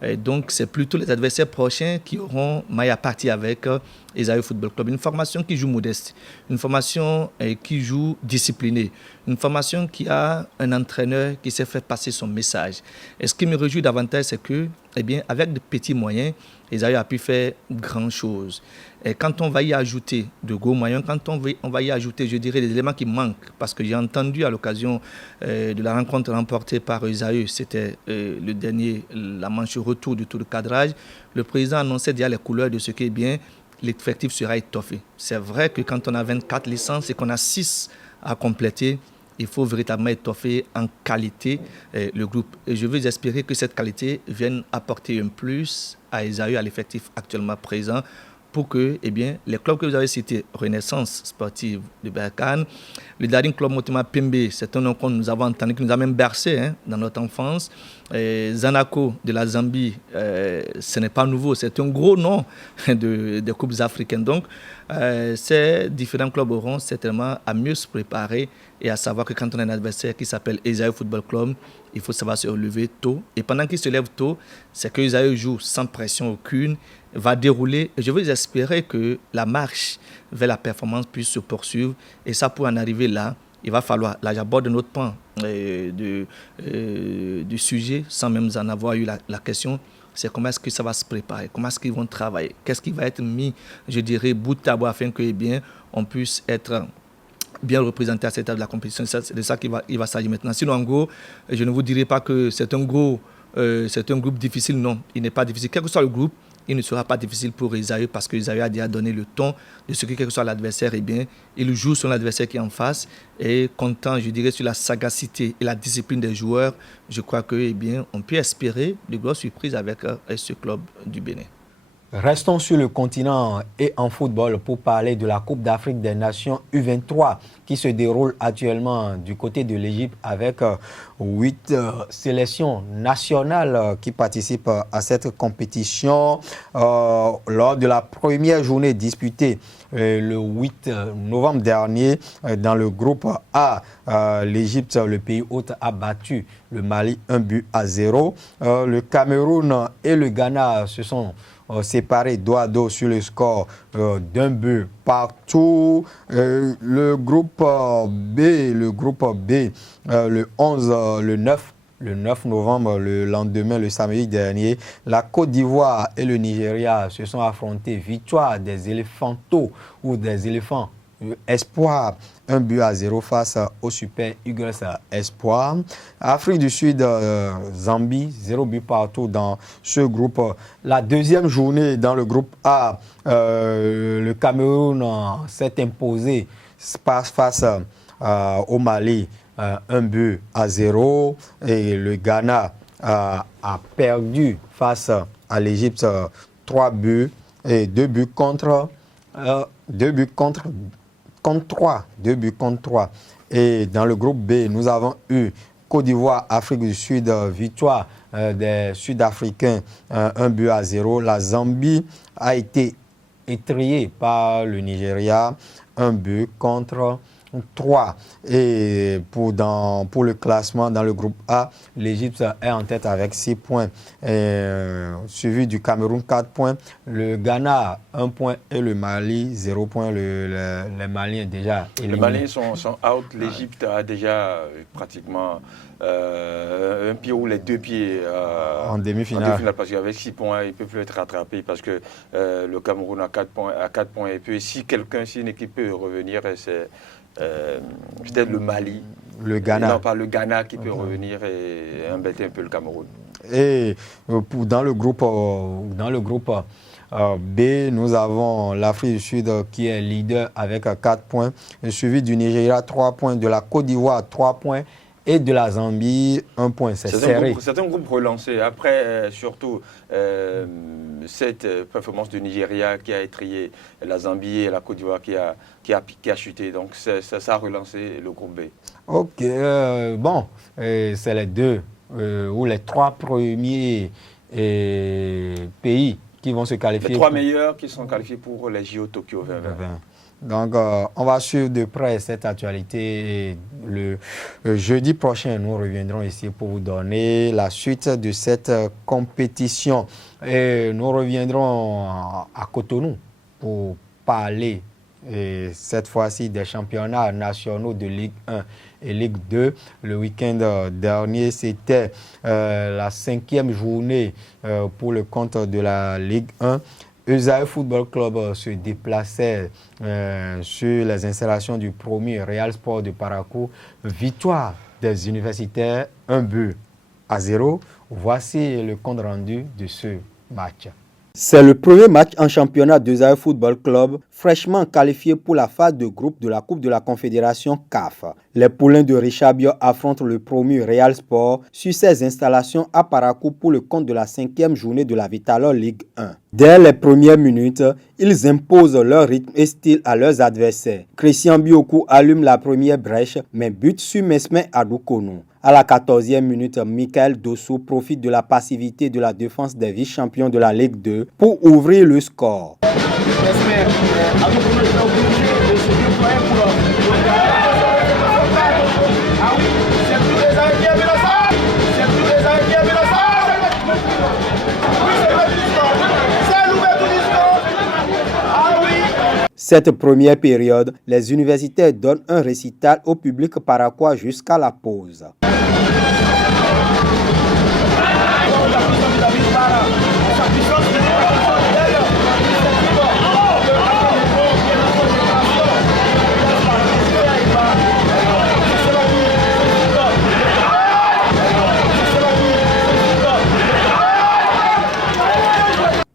Et donc, c'est plutôt les adversaires prochains qui auront maille à partir avec Esaü Football Club. Une formation qui joue modeste, une formation qui joue disciplinée, une formation qui a un entraîneur qui sait faire passer son message. Et ce qui me réjouit davantage, c'est que, avec de petits moyens, Esaü a pu faire grand chose. Et quand on va y ajouter de gros moyens, quand on va y ajouter, je dirais, des éléments qui manquent, parce que j'ai entendu à l'occasion de la rencontre remportée par Esaü, c'était le dernier, la manche retour du tour de cadrage, le président annonçait déjà les couleurs de ce qui est bien, l'effectif sera étoffé. C'est vrai que quand on a 24 licences et qu'on a 6 à compléter, il faut véritablement étoffer en qualité le groupe. Et je veux espérer que cette qualité vienne apporter un plus à Esaü, à l'effectif actuellement présent, pour que les clubs que vous avez cités, Renaissance sportive de Berkane, le Daring Club Motema Pembe, c'est un nom que nous avons entendu, qui nous a même bercé dans notre enfance. Zanaco de la Zambie, ce n'est pas nouveau, c'est un gros nom des coupes africaines. Donc, ces différents clubs auront certainement à mieux se préparer et à savoir que quand on a un adversaire qui s'appelle Esaü Football Club, il faut savoir se relever tôt. Et pendant qu'il se lève tôt, c'est que Esaü joue sans pression aucune, va dérouler. Et je veux espérer que la marche vers la performance puisse se poursuivre. Et ça, pour en arriver là, il va falloir, là j'aborde notre point du sujet, sans même en avoir eu la question, c'est comment est-ce que ça va se préparer, comment est-ce qu'ils vont travailler, qu'est-ce qui va être mis, je dirais, bout à bout afin que on puisse être bien représenté à cette étape de la compétition. C'est de ça qu'il va s'agir maintenant. Sinon, en gros, je ne vous dirai pas que c'est un groupe difficile. Non, il n'est pas difficile. Quel que soit le groupe, il ne sera pas difficile pour Esaü parce que Esaü a déjà donné le ton de ce que quel que soit l'adversaire, il joue sur l'adversaire qui est en face et comptant, je dirais, sur la sagacité et la discipline des joueurs, je crois que, on peut espérer de grosses surprises avec ce club du Bénin. Restons sur le continent et en football pour parler de la Coupe d'Afrique des Nations U23 qui se déroule actuellement du côté de l'Égypte avec 8 sélections nationales qui participent à cette compétition. Lors de la première journée disputée le 8 novembre dernier dans le groupe A, l'Égypte, le pays hôte, a battu le Mali 1-0. Le Cameroun et le Ghana se sont séparés dos à dos sur le score d'un but partout. Le groupe B, le 9 novembre, le lendemain, le samedi dernier, la Côte d'Ivoire et le Nigeria se sont affrontés. Victoire des éléphantos ou des éléphants Espoir, 1-0 face au Super Eagles Espoir. Afrique du Sud, Zambie, 0 but partout dans ce groupe. La deuxième journée dans le groupe A, le Cameroun s'est imposé face au Mali, 1-0. Et le Ghana a perdu face à l'Égypte, 3 buts et 2 buts contre 3. Et dans le groupe B, nous avons eu Côte d'Ivoire, Afrique du Sud, victoire des Sud-Africains, 1-0. La Zambie a été étrillée par le Nigeria, 1 but contre 3. Et pour le classement dans le groupe A, l'Égypte est en tête avec 6 points, suivi du Cameroun 4 points, le Ghana 1 point et le Mali 0 point. Les Maliens déjà éliminés. Les Maliens sont out, l'Égypte a déjà pratiquement un pied ou les 2 pieds en demi-finale. Parce qu'avec 6 points, il ne peut plus être rattrapé parce que le Cameroun a 4 points. Et puis si une équipe peut revenir, c'est peut-être le Mali, le Ghana. Non, pas le Ghana qui peut revenir et embêter un peu le Cameroun. Et dans le groupe B, nous avons l'Afrique du Sud qui est leader avec 4 points, suivi du Nigeria 3 points, de la Côte d'Ivoire 3 points et de la Zambie 1 point. C'est serré. Certains groupes relancés. Après, surtout, cette performance du Nigeria qui a étrillé la Zambie et la Côte d'Ivoire qui a chuté. Donc, ça a relancé le groupe B. Ok, c'est les 2 ou les 3 premiers pays qui vont se qualifier. Les 3 meilleurs qui sont qualifiés pour les JO Tokyo 2020. Donc, on va suivre de près cette actualité. Et le jeudi prochain, nous reviendrons ici pour vous donner la suite de cette compétition. Et nous reviendrons à Cotonou pour parler, cette fois-ci, des championnats nationaux de Ligue 1 et Ligue 2. Le week-end dernier, c'était la 5e journée pour le compte de la Ligue 1. Esaü Football Club se déplaçait sur les installations du premier Real Sport de Parakou. Victoire des universitaires, 1-0. Voici le compte rendu de ce match. C'est le premier match en championnat d'Esaü Football Club, fraîchement qualifié pour la phase de groupe de la Coupe de la Confédération CAF. Les poulains de Richard Biot affrontent le promu Real Sport sur ses installations à Parakou pour le compte de la 5e journée de la Vitalor Ligue 1. Dès les premières minutes, ils imposent leur rythme et style à leurs adversaires. Christian Biokou allume la première brèche, mais bute sur Mesme Adoukonou. À la 14e minute, Michael Dossou profite de la passivité de la défense des vice-champions de la Ligue 2 pour ouvrir le score. Cette première période, les universitaires donnent un récital au public paraquois jusqu'à la pause.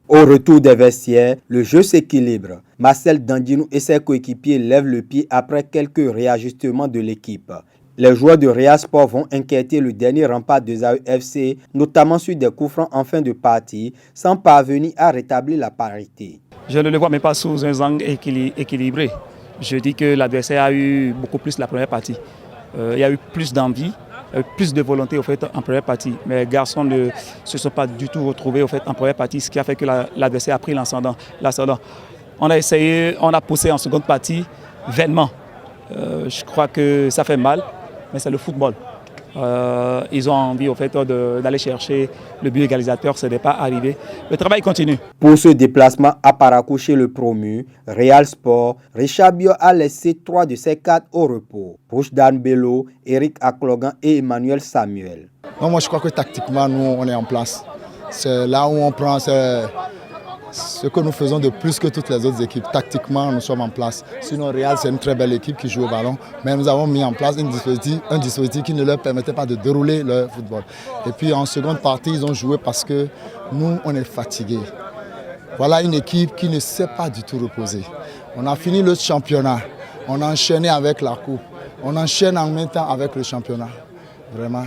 Au retour des vestiaires, le jeu s'équilibre. Marcel Dandinou et ses coéquipiers lèvent le pied après quelques réajustements de l'équipe. Les joueurs de Real Sport vont inquiéter le dernier rempart de Zaïre FC, notamment sur des coups francs en fin de partie, sans parvenir à rétablir la parité. Je ne le vois même pas sous un angle équilibré. Je dis que l'adversaire a eu beaucoup plus la première partie. Il y a eu plus d'envie, plus de volonté au fait, en première partie. Mais les garçons ne se sont pas du tout retrouvés au fait, en première partie, ce qui a fait que l'adversaire a pris l'ascendant. On a essayé, on a poussé en seconde partie vainement. Je crois que ça fait mal, mais c'est le football. Ils ont envie au fait d'aller chercher le but égalisateur, ce n'est pas arrivé. Le travail continue. Pour ce déplacement à Parakou chez le promu, Real Sport, Richard Bio a laissé 3 de ses 4 au repos. Rochdan Bello, Eric Aklogan et Emmanuel Samuel. Non, moi je crois que tactiquement, nous on est en place. C'est là où on prend ce que nous faisons de plus que toutes les autres équipes. Tactiquement, nous sommes en place. Sinon, Real, c'est une très belle équipe qui joue au ballon. Mais nous avons mis en place un dispositif qui ne leur permettait pas de dérouler leur football. Et puis, en seconde partie, ils ont joué parce que nous, on est fatigués. Voilà une équipe qui ne s'est pas du tout reposée. On a fini le championnat. On a enchaîné avec la coupe. On enchaîne en même temps avec le championnat. Vraiment,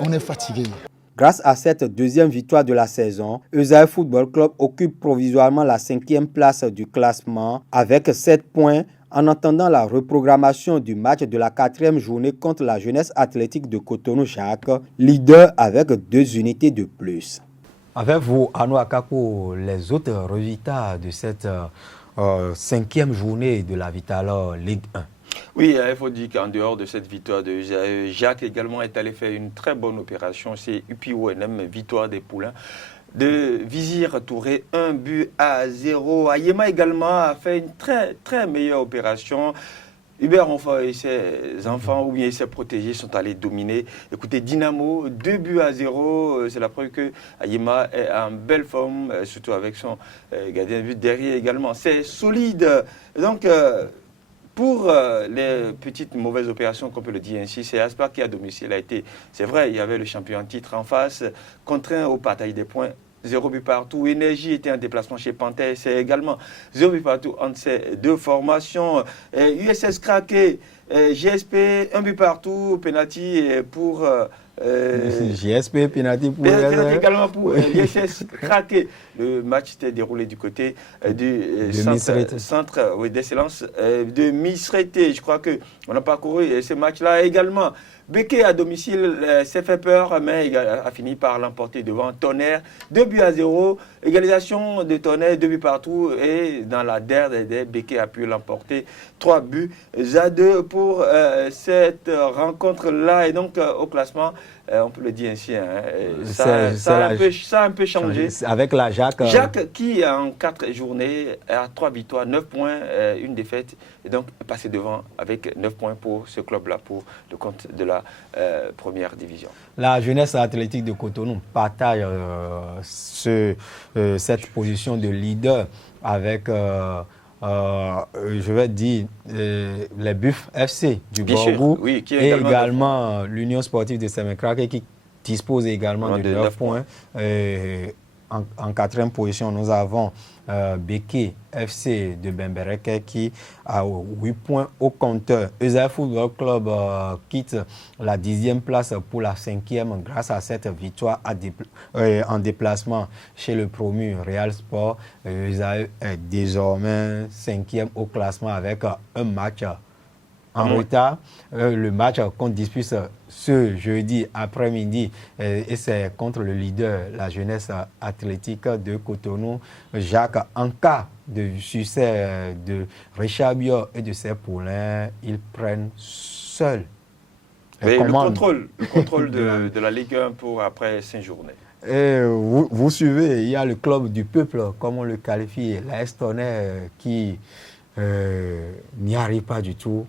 on est fatigués. Grâce à cette deuxième victoire de la saison, Esaïe Football Club occupe provisoirement la 5e place du classement avec 7 points en attendant la reprogrammation du match de la 4e journée contre la Jeunesse Athlétique de Cotonou-Jacques, leader avec 2 unités de plus. Avec vous, Arnaud Akako, les autres résultats de cette 5e journée de la Vitalo Ligue 1. Oui, il faut dire qu'en dehors de cette victoire de Jacques également est allé faire une très bonne opération. C'est UPONM, victoire des Poulains. De Vizir Touré, 1-0. Ayema également a fait une très très meilleure opération. Hubert Onfa et ses enfants ou bien ses protégés sont allés dominer. Écoutez, Dynamo, 2-0. C'est la preuve que Ayema est en belle forme, surtout avec son gardien de but derrière également. C'est solide. Donc, pour les petites mauvaises opérations, qu'on peut le dire ainsi, c'est Aspa qui à domicile a été, c'est vrai, il y avait le champion en titre en face, contraint au partage des points, 0 but partout. Énergie était en déplacement chez Panthère, c'est également 0 but partout entre ces deux formations. USS Craqué, GSP, 1 but partout, penalty pour... GSP, penalty pour... également pour l'USS Craqué. Le match s'était déroulé du côté du centre d'excellence de Misrete. Je crois qu'on a parcouru ce match-là également. Béquet à domicile s'est fait peur, mais il a fini par l'emporter devant Tonnerre. 2-0. Égalisation de Tonnerre, 2 buts partout. Et dans la dernière, Béquet a pu l'emporter. 3-2 pour cette rencontre-là. Et donc, au classement, on peut le dire ainsi, hein, ça a un peu changé. Avec la Jacques. Jacques qui, en 4 journées, a 3 victoires, 9 points, une défaite. Et donc, passé devant avec 9 points pour ce club-là, pour le compte de la première division. La Jeunesse Athlétique de Cotonou partage cette position de leader avec, je vais dire, les Buffs FC du Borgou, oui, et également l'Union Sportive de Semekrake qui dispose également de 9 points. En 4e position, nous avons Béquet FC de Bembereke qui a 8 points au compteur. Esaïe Football Club quitte la 10e place pour la 5e grâce à cette victoire en déplacement chez le promu Real Sport. Esaïe est désormais 5e au classement avec un match en retard. Le match qu'on dispute ce jeudi après-midi et c'est contre le leader, la Jeunesse Athlétique de Cotonou, Jacques. En cas de succès de Richard Bio et de ses poulains, ils prennent seuls le contrôle de la Ligue 1 pour après 5 journées. Et vous suivez, il y a le club du peuple, comme on le qualifie, la Tonnerre qui n'y arrive pas du tout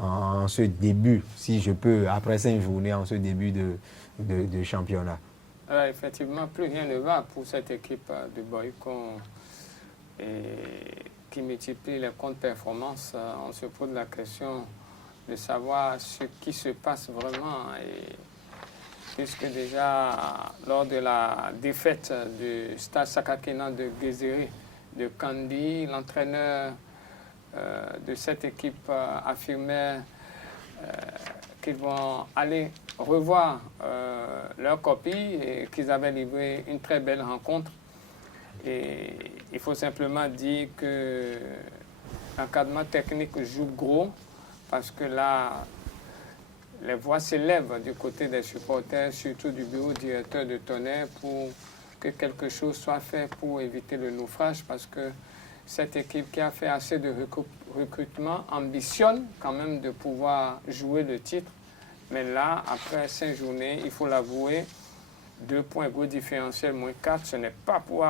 en ce début, si je peux, après 5 journées, en ce début de championnat. Alors, effectivement, plus rien ne va pour cette équipe de Boycon qui multiplie les contre-performances. On se pose la question de savoir ce qui se passe vraiment. Et puisque déjà, lors de la défaite du Stade Sakakena de Gézéré, de Kandi, l'entraîneur de cette équipe affirmait qu'ils vont aller revoir leur copie et qu'ils avaient livré une très belle rencontre. Et il faut simplement dire que l'encadrement technique joue gros parce que là, les voix s'élèvent du côté des supporters, surtout du bureau directeur de Tonnerre, pour que quelque chose soit fait pour éviter le naufrage parce que cette équipe qui a fait assez de recrutement ambitionne quand même de pouvoir jouer le titre. Mais là, après 5 journées, il faut l'avouer, 2 points gros différentiel, moins 4, ce n'est pas pour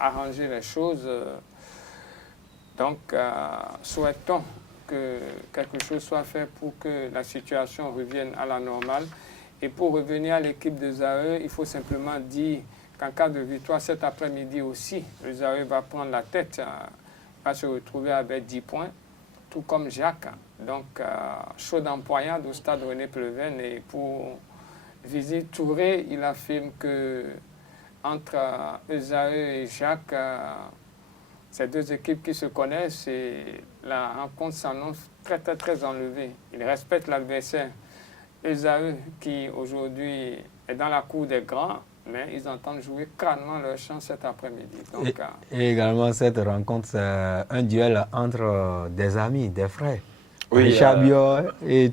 arranger les choses. Donc, souhaitons que quelque chose soit fait pour que la situation revienne à la normale. Et pour revenir à l'équipe de Zaïre, il faut simplement dire qu'en cas de victoire cet après-midi aussi, le Zaïre va prendre la tête, va se retrouver avec 10 points, tout comme Jacques. Donc, chaud d'empoignade au stade René Pleven. Et pour Vizi Touré, il affirme que entre Zaïre et Jacques, ces 2 équipes qui se connaissent et la rencontre s'annonce très, très, très enlevée. Il respecte l'adversaire. Esaü, qui aujourd'hui est dans la cour des grands, mais ils entendent jouer calmement leur chance cet après-midi. Et également, cette rencontre, c'est un duel entre des amis, des frères. Oui, Richard Biot et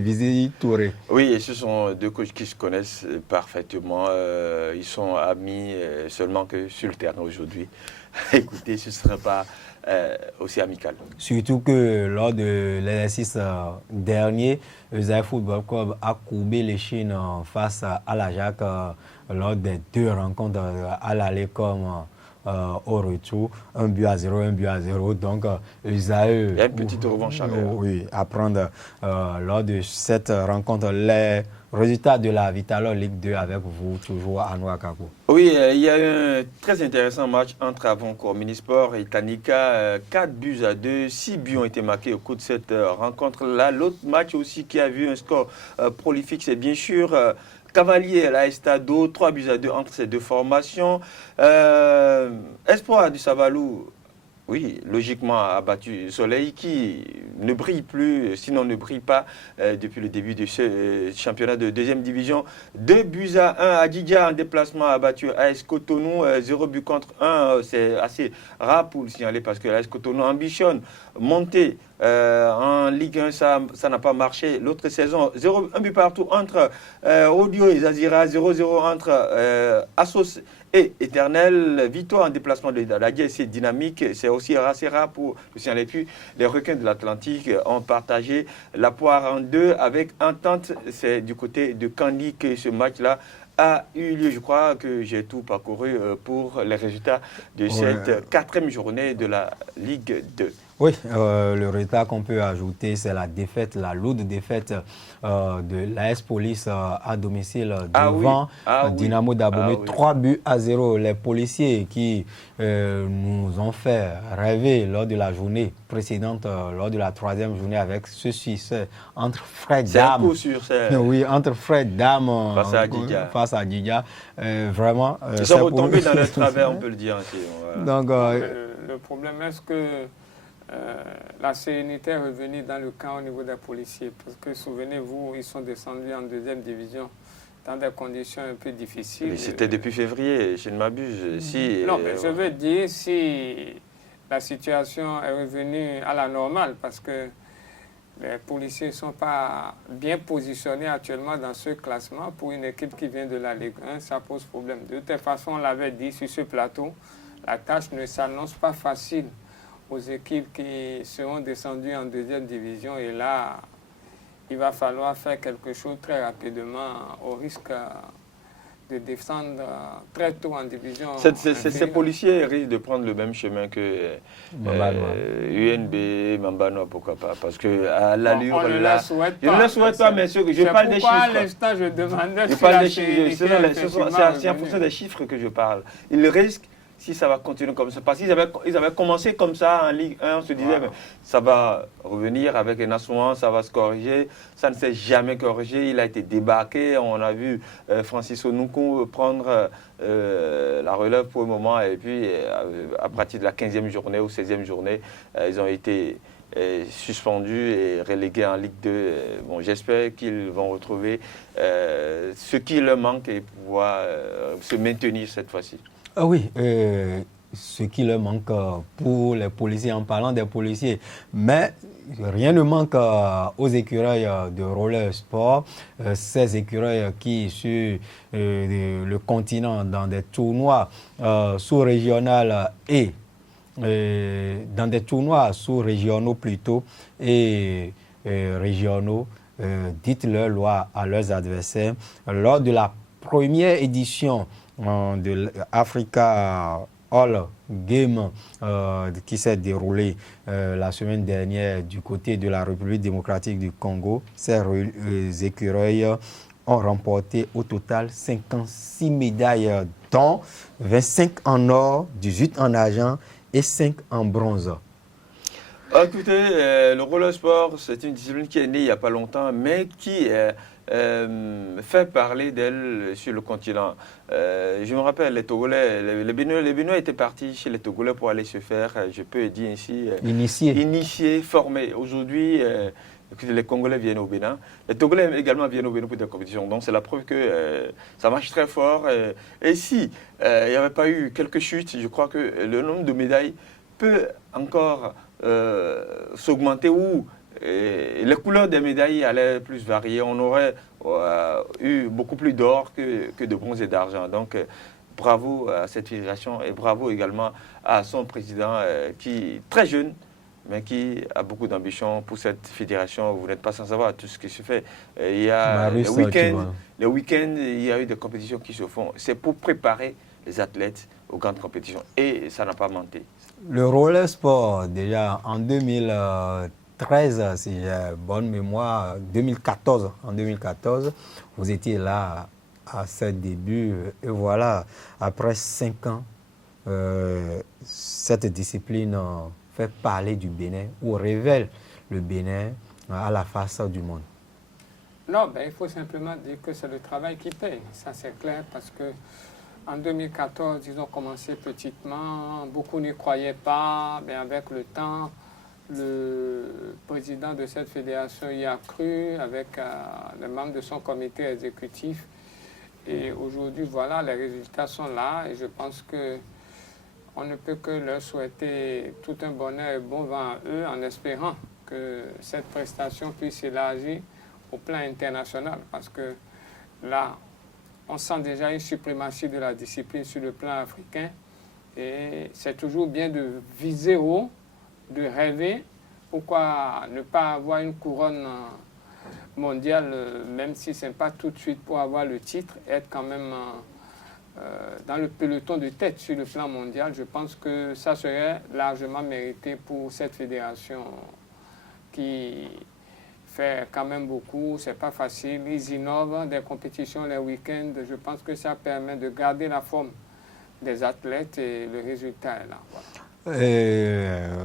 Vizi Touré. Oui, et ce sont 2 coachs qui se connaissent parfaitement. Ils sont amis seulement que sur le terrain aujourd'hui. Écoutez, ce ne serait pas aussi amical. Surtout que lors de l'exercice dernier, le Zaïre Football Club a courbé les chines face à l'Ajax lors des 2 rencontres à l'aller comme au retour. 1-0, 1-0. Donc, le Zaïre... Il y a une petite revanche à faire. Oui, à prendre lors de cette rencontre. Les résultats de la Vitalor Ligue 2 avec vous, toujours à Nouakchott. Oui, il y a eu un très intéressant match entre Avancourt Minisport et Tanika. 4-2. 6 buts ont été marqués au cours de cette rencontre-là. L'autre match aussi qui a vu un score prolifique, c'est bien sûr Cavalier, la Estado, 3-2 entre ces 2 formations. Espoir du Savalou, oui, logiquement a battu Soleil qui ne brille plus, sinon ne brille pas depuis le début de ce championnat de 2e division. 2-1 à Djidja en déplacement a battu AS Cotonou, 0 but contre 1. C'est assez rare pour le signaler parce que AS Cotonou ambitionne monter en Ligue 1, ça n'a pas marché l'autre saison. 1 but partout entre Audio et Zazira, 0-0 entre Assos et Éternel. Victoire en déplacement de la c'est dynamique, c'est aussi assez rare pour le signaler. Puis les requins de l'Atlantique ont partagé la poire en 2 avec Entente. C'est du côté de Candy que ce match-là a eu lieu. Je crois que j'ai tout parcouru pour les résultats de cette 4e journée de la Ligue 2. Oui, le résultat qu'on peut ajouter, c'est la défaite, la lourde défaite de l'AS Police à domicile devant Dynamo d'Abomey. 3-0. Les policiers qui nous ont fait rêver lors de la journée précédente, lors de la 3e journée avec ce succès entre Fred Dam. C'est un coup sûr, oui, entre Fred Dam face à Djidja. Vraiment. Ils sont retombés dans le travers, on peut le dire ainsi. Voilà. Donc, le problème est que la sérénité est revenue dans le camp au niveau des policiers. Parce que, souvenez-vous, ils sont descendus en 2e division dans des conditions un peu difficiles. Mais c'était depuis février, je ne m'abuse. Non, mais je veux dire, si la situation est revenue à la normale, parce que les policiers ne sont pas bien positionnés actuellement dans ce classement. Pour une équipe qui vient de la Ligue 1, ça pose problème. De toute façon, on l'avait dit sur ce plateau, la tâche ne s'annonce pas facile aux équipes qui seront descendues en 2e division. Et là, il va falloir faire quelque chose très rapidement au risque de descendre très tôt en division. Ces policiers risquent de prendre le même chemin que UNB, Mambanoa, pourquoi pas. Parce qu'à l'allure là, je ne le souhaite pas, mais je parle des chiffres. À l'instant, je demandais c'est en fonction des chiffres que je parle. Ils risquent, si ça va continuer comme ça, parce qu'ils avaient commencé comme ça en Ligue 1, on se disait, mais ça va revenir avec un Assouan, ça va se corriger. Ça ne s'est jamais corrigé, il a été débarqué. On a vu Francis Onoukou prendre la relève pour le moment, et puis à partir de la 15e journée ou 16e journée, ils ont été suspendus et relégués en Ligue 2. Bon, j'espère qu'ils vont retrouver ce qui leur manque et pouvoir se maintenir cette fois-ci. Ah oui, ce qui leur manque pour les policiers, en parlant des policiers. Mais rien ne manque aux écureuils de roller sport. Ces écureuils qui, sur le continent, dans des tournois sous-régionaux et dans des tournois sous-régionaux plutôt et régionaux, dites leur loi à leurs adversaires. Lors de la première édition de l'Africa All Game qui s'est déroulée la semaine dernière du côté de la République démocratique du Congo, ces écureuils ont remporté au total 56 médailles, dont 25 en or, 18 en argent et 5 en bronze. Écoutez, le roller sport, c'est une discipline qui est née il n'y a pas longtemps, mais qui fait parler d'elle sur le continent. Je me rappelle, les Togolais, les Béninois étaient partis chez les Togolais pour aller se faire, je peux dire ainsi, initier, former. Aujourd'hui, les Congolais viennent au Bénin. Les Togolais également viennent au Bénin pour des compétitions. Donc c'est la preuve que ça marche très fort. Et si il n'y avait pas eu quelques chutes, je crois que le nombre de médailles peut encore s'augmenter ou les couleurs des médailles allaient plus varier. On aurait eu beaucoup plus d'or que de bronze et d'argent. Donc, bravo à cette fédération et bravo également à son président qui est très jeune, mais qui a beaucoup d'ambition pour cette fédération. Vous n'êtes pas sans savoir tout ce qui se fait. Il y a les week-ends, il y a eu des compétitions qui se font. C'est pour préparer les athlètes aux grandes compétitions. Et ça n'a pas manqué. Le roller sport, déjà en 2013, si j'ai bonne mémoire, en 2014, vous étiez là à ce début. Et voilà, après 5 ans, cette discipline fait parler du Bénin ou révèle le Bénin à la face du monde. Non, il faut simplement dire que c'est le travail qui paye. Ça, c'est clair, parce que en 2014, ils ont commencé petitement, beaucoup n'y croyaient pas, mais avec le temps, le président de cette fédération y a cru, avec les membres de son comité exécutif. Et aujourd'hui, voilà, les résultats sont là, et je pense qu'on ne peut que leur souhaiter tout un bonheur et bon vent à eux, en espérant que cette prestation puisse s'élargir au plan international, parce que là, on sent déjà une suprématie de la discipline sur le plan africain et c'est toujours bien de viser haut, de rêver. Pourquoi ne pas avoir une couronne mondiale, même si ce n'est pas tout de suite pour avoir le titre, être quand même dans le peloton de tête sur le plan mondial. Je pense que ça serait largement mérité pour cette fédération qui fait quand même beaucoup, c'est pas facile. Ils innovent des compétitions les week-ends. Je pense que ça permet de garder la forme des athlètes et le résultat est là. Voilà.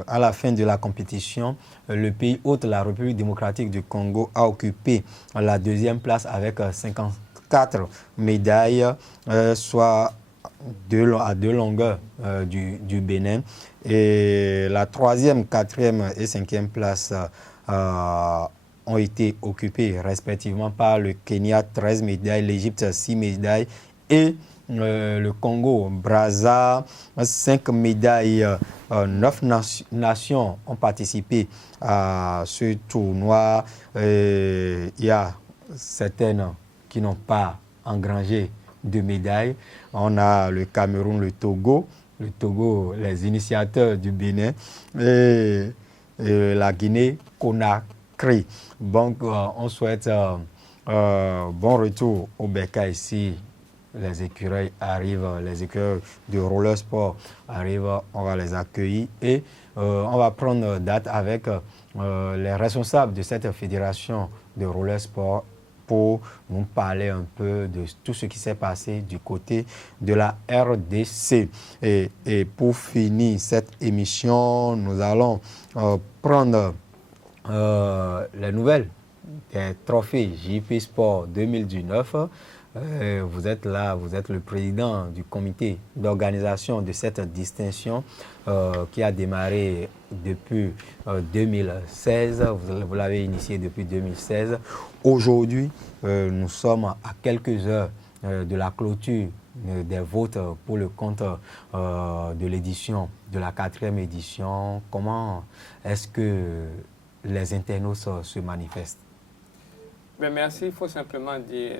À la fin de la compétition, le pays hôte, la République démocratique du Congo, a occupé la 2e place avec 54 médailles, soit à 2 longueurs du Bénin. Et la 3e, 4e et 5e place ont été occupés respectivement par le Kenya, 13 médailles, l'Égypte, 6 médailles et le Congo, Brazza, 5 médailles. 9 nations ont participé à ce tournoi. Il y a certaines qui n'ont pas engrangé de médailles. On a le Cameroun, le Togo, les initiateurs du Bénin et la Guinée, Conakry. Donc, on souhaite bon retour au Beka ici. Les écureuils arrivent, les écureuils de roller sport arrivent, on va les accueillir et on va prendre date avec les responsables de cette fédération de roller sport pour nous parler un peu de tout ce qui s'est passé du côté de la RDC. Et pour finir cette émission, nous allons prendre les nouvelles des trophées JP Sport 2019. Vous êtes là, vous êtes le président du comité d'organisation de cette distinction qui a démarré depuis 2016. Vous l'avez initié depuis 2016. Aujourd'hui, nous sommes à quelques heures de la clôture des votes pour le compte de l'édition, de la 4e édition. Comment est-ce que les internautes se manifestent? Ben merci, il faut simplement dire,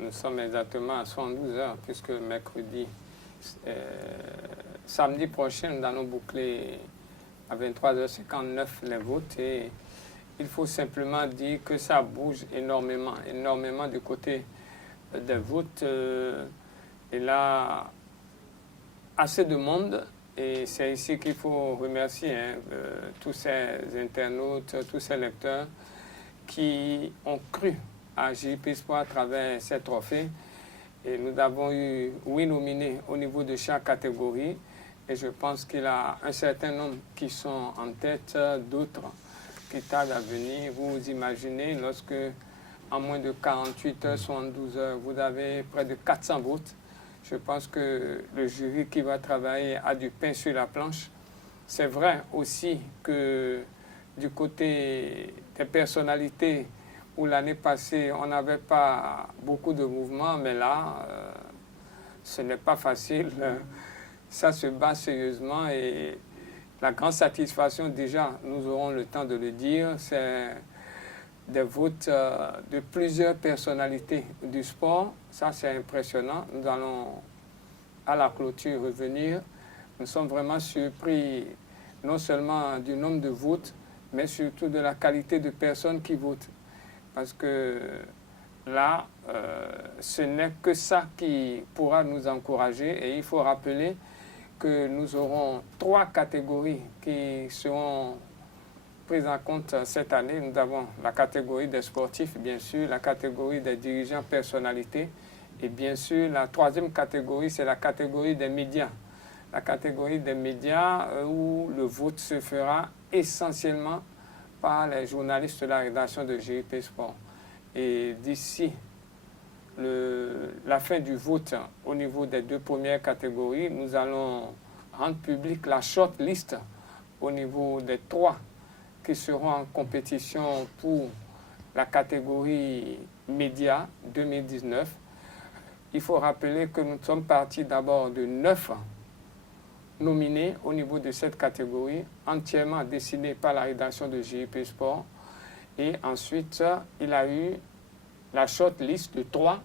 nous sommes exactement à 72 heures, puisque mercredi, samedi prochain, nous allons boucler à 23h59 les votes. Et il faut simplement dire que ça bouge énormément, énormément du côté des votes. Et là, assez de monde. Et c'est ici qu'il faut remercier tous ces internautes, tous ces lecteurs qui ont cru à JP Sport à travers ces trophées. Et nous avons eu 8 nominés au niveau de chaque catégorie. Et je pense qu'il y a un certain nombre qui sont en tête, d'autres qui tardent à venir. Vous imaginez, lorsque en moins de 48 heures, 72 heures, vous avez près de 400 votes. Je pense que le jury qui va travailler a du pain sur la planche. C'est vrai aussi que du côté des personnalités où l'année passée, on n'avait pas beaucoup de mouvements, mais là, ce n'est pas facile. Ça se bat sérieusement et la grande satisfaction, déjà, nous aurons le temps de le dire, c'est des votes de plusieurs personnalités du sport. Ça, c'est impressionnant. Nous allons, à la clôture, revenir. Nous sommes vraiment surpris, non seulement du nombre de votes, mais surtout de la qualité de personnes qui votent. Parce que là, ce n'est que ça qui pourra nous encourager. Et il faut rappeler que nous aurons 3 catégories qui seront prises en compte cette année. Nous avons la catégorie des sportifs, bien sûr, la catégorie des dirigeants personnalités, et bien sûr, la 3e catégorie, c'est la catégorie des médias. La catégorie des médias où le vote se fera essentiellement par les journalistes de la rédaction de JP Sport. Et d'ici la fin du vote au niveau des 2 premières catégories, nous allons rendre public la short list au niveau des 3 qui seront en compétition pour la catégorie médias 2019. Il faut rappeler que nous sommes partis d'abord de 9 nominés au niveau de cette catégorie, entièrement dessinés par la rédaction de JP Sport. Et ensuite, il a eu la short list de 3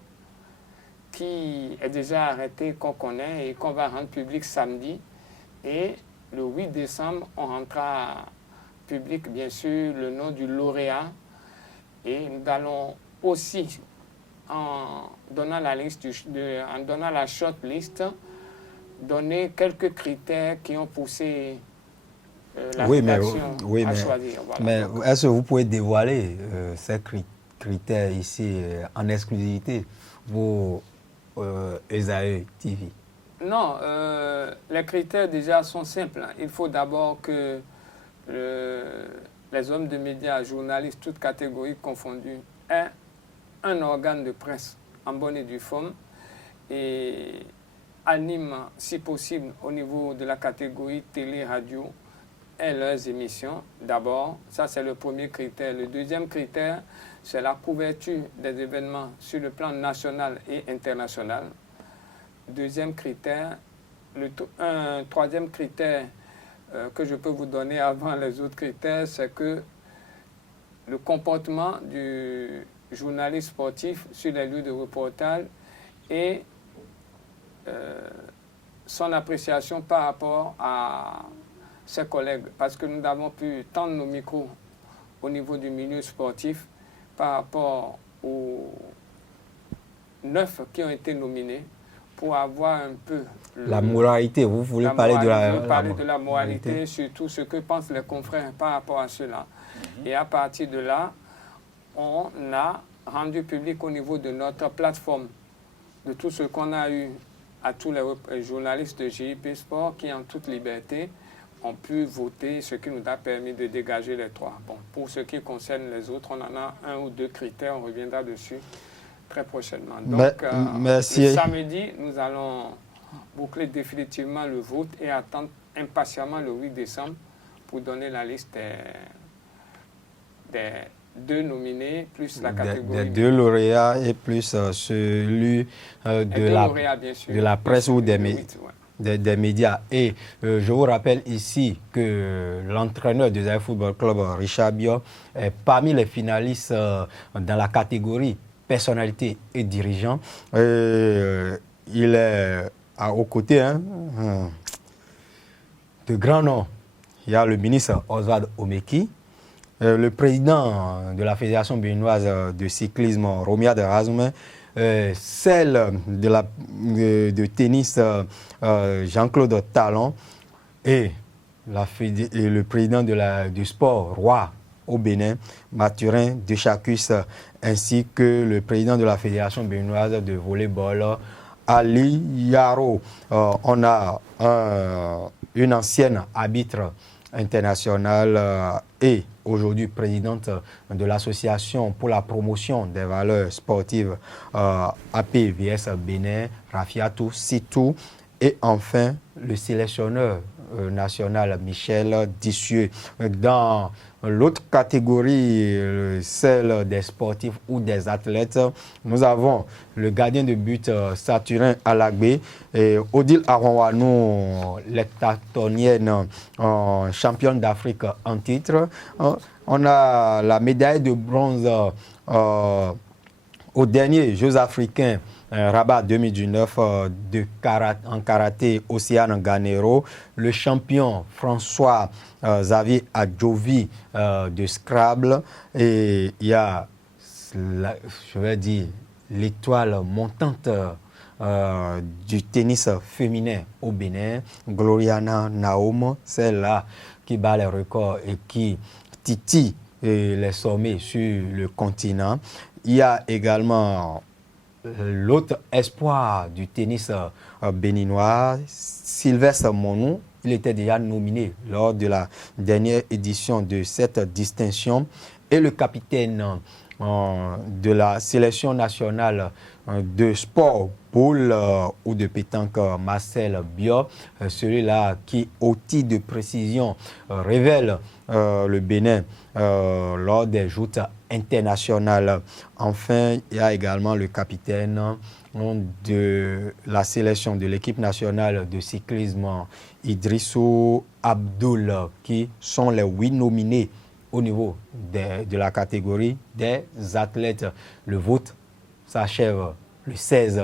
qui est déjà arrêtée, qu'on connaît et qu'on va rendre public samedi. Et le 8 décembre, on rendra public, bien sûr, le nom du lauréat. Et nous allons aussi, en donnant la liste, en donnant la short list, donner quelques critères qui ont poussé la rédaction à choisir. Voilà. Mais est-ce que vous pouvez dévoiler ces critères ici en exclusivité pour Esaü TV? Non, les critères déjà sont simples. Il faut d'abord que les hommes de médias, journalistes, toutes catégories confondues, aient un organe de presse en bonne et due forme et animent, si possible, au niveau de la catégorie télé-radio et leurs émissions. D'abord, ça c'est le premier critère. Le deuxième critère, c'est la couverture des événements sur le plan national et international. Deuxième critère, un troisième critère que je peux vous donner avant les autres critères, c'est que le comportement du journaliste sportif sur les lieux de reportage et son appréciation par rapport à ses collègues. Parce que nous avons pu tendre nos micros au niveau du milieu sportif par rapport aux 9 qui ont été nominés pour avoir un peu... la moralité, vous voulez parler de la moralité, surtout ce que pensent les confrères par rapport à cela. Et à partir de là, on a rendu public au niveau de notre plateforme de tout ce qu'on a eu à tous les journalistes de JP Sport qui, en toute liberté, ont pu voter, ce qui nous a permis de dégager les 3. Bon, pour ce qui concerne les autres, on en a 1 ou 2 critères, on reviendra dessus très prochainement. Donc, merci. le samedi, nous allons boucler définitivement le vote et attendre impatiemment le 8 décembre pour donner la liste des 2 nominés, plus la catégorie. Des 2 lauréats et plus celui de la presse ou des médias. Et je vous rappelle ici que l'entraîneur du Zaïre Football Club, Richard Biot, est parmi les finalistes dans la catégorie personnalité et dirigeant. Il est aux côtés de grands noms. Il y a le ministre Oswald Omeki, le président de la Fédération béninoise de cyclisme, Romia de Razoumen, celle de tennis, Jean-Claude Talon, et le président du sport, Roi au Bénin, Mathurin de Chacus, ainsi que le président de la Fédération béninoise de volleyball, Ali Yaro. On a une ancienne arbitre internationale et aujourd'hui présidente de l'association pour la promotion des valeurs sportives APVS Bénin, Rafiatou Sitou, et enfin le sélectionneur national Michel Dissieux. Dans l'autre catégorie, celle des sportifs ou des athlètes, nous avons le gardien de but Saturin Alagbé et Odile Aronwanou, l'heptatonienne championne d'Afrique en titre. On a la médaille de bronze aux derniers Jeux africains Rabat 2019 en karaté Océane Ganero, le champion François Xavier Adjovi de Scrabble, et il y a, je vais dire, l'étoile montante du tennis féminin au Bénin, Gloriana Naum, celle-là qui bat les records et qui titille les sommets sur le continent. Il y a également l'autre espoir du tennis béninois, Sylvestre Monou. Il était déjà nominé lors de la dernière édition de cette distinction. Et le capitaine de la sélection nationale de sport boule ou de pétanque, Marcel Biot, celui-là qui, au titre de précision, révèle le Bénin lors des joutes internationales. Enfin, il y a également le capitaine de la sélection de l'équipe nationale de cyclisme, Idrissou Abdoul, qui sont les 8 nominés au niveau de la catégorie des athlètes. Le vote s'achève le 16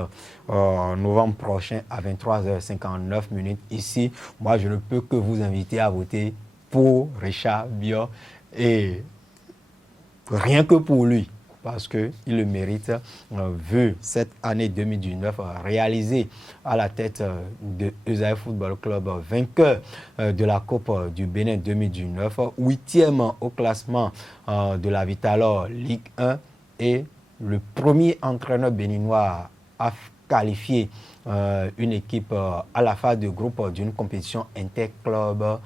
novembre prochain à 23h59 ici. Moi, je ne peux que vous inviter à voter pour Richard Biot, et rien que pour lui, parce qu'il le mérite, vu cette année 2019 réalisée à la tête de Zaïre Football Club, vainqueur de la Coupe du Bénin 2019, 8e au classement de la Vitalor Ligue 1 et le premier entraîneur béninois à qualifier une équipe à la phase de groupe d'une compétition interclub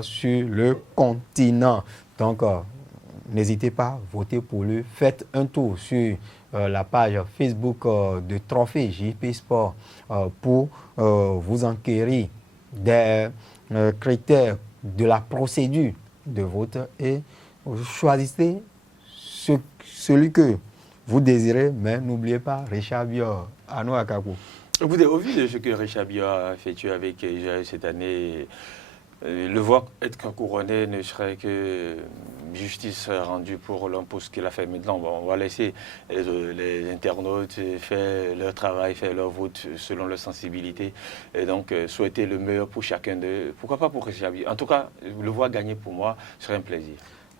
sur le continent. Donc, n'hésitez pas, votez pour lui. Faites un tour sur la page Facebook de Trophée JP Sport pour vous enquérir des critères de la procédure de vote et choisissez celui que vous désirez, mais n'oubliez pas Richard Biot, Anou Akakou. Au vu de ce que Richard Biot a effectué avec Israël cette année, le voir être couronné ne serait que justice rendue pour l'homme pour ce qu'il a fait. Maintenant, bon, on va laisser les internautes faire leur travail, faire leur vote selon leur sensibilité. Et donc, souhaiter le meilleur pour chacun d'eux. Pourquoi pas pour Richard Biot? En tout cas, le voir gagner pour moi serait un plaisir.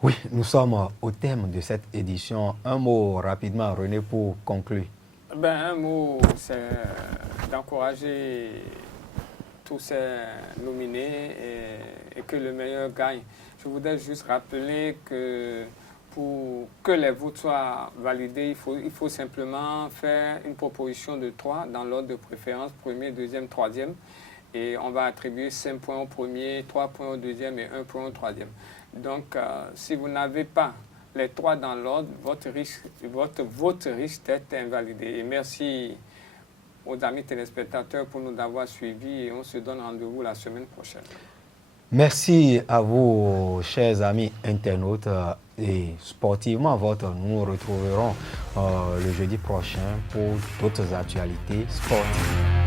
Oui, nous sommes au thème de cette édition. Un mot rapidement, René, pour conclure. Un mot, c'est d'encourager tous ces nominés et que le meilleur gagne. Je voudrais juste rappeler que pour que les votes soient validés, il faut simplement faire une proposition de 3 dans l'ordre de préférence, premier, deuxième, troisième. Et on va attribuer 5 points au premier, 3 points au deuxième et 1 point au troisième. Donc, si vous n'avez pas les 3 dans l'ordre, votre vote risque d'être invalidé. Et merci aux amis téléspectateurs pour nous avoir suivis et on se donne rendez-vous la semaine prochaine. Merci à vous, chers amis internautes. Et sportivement, nous nous retrouverons le jeudi prochain pour d'autres actualités sportives.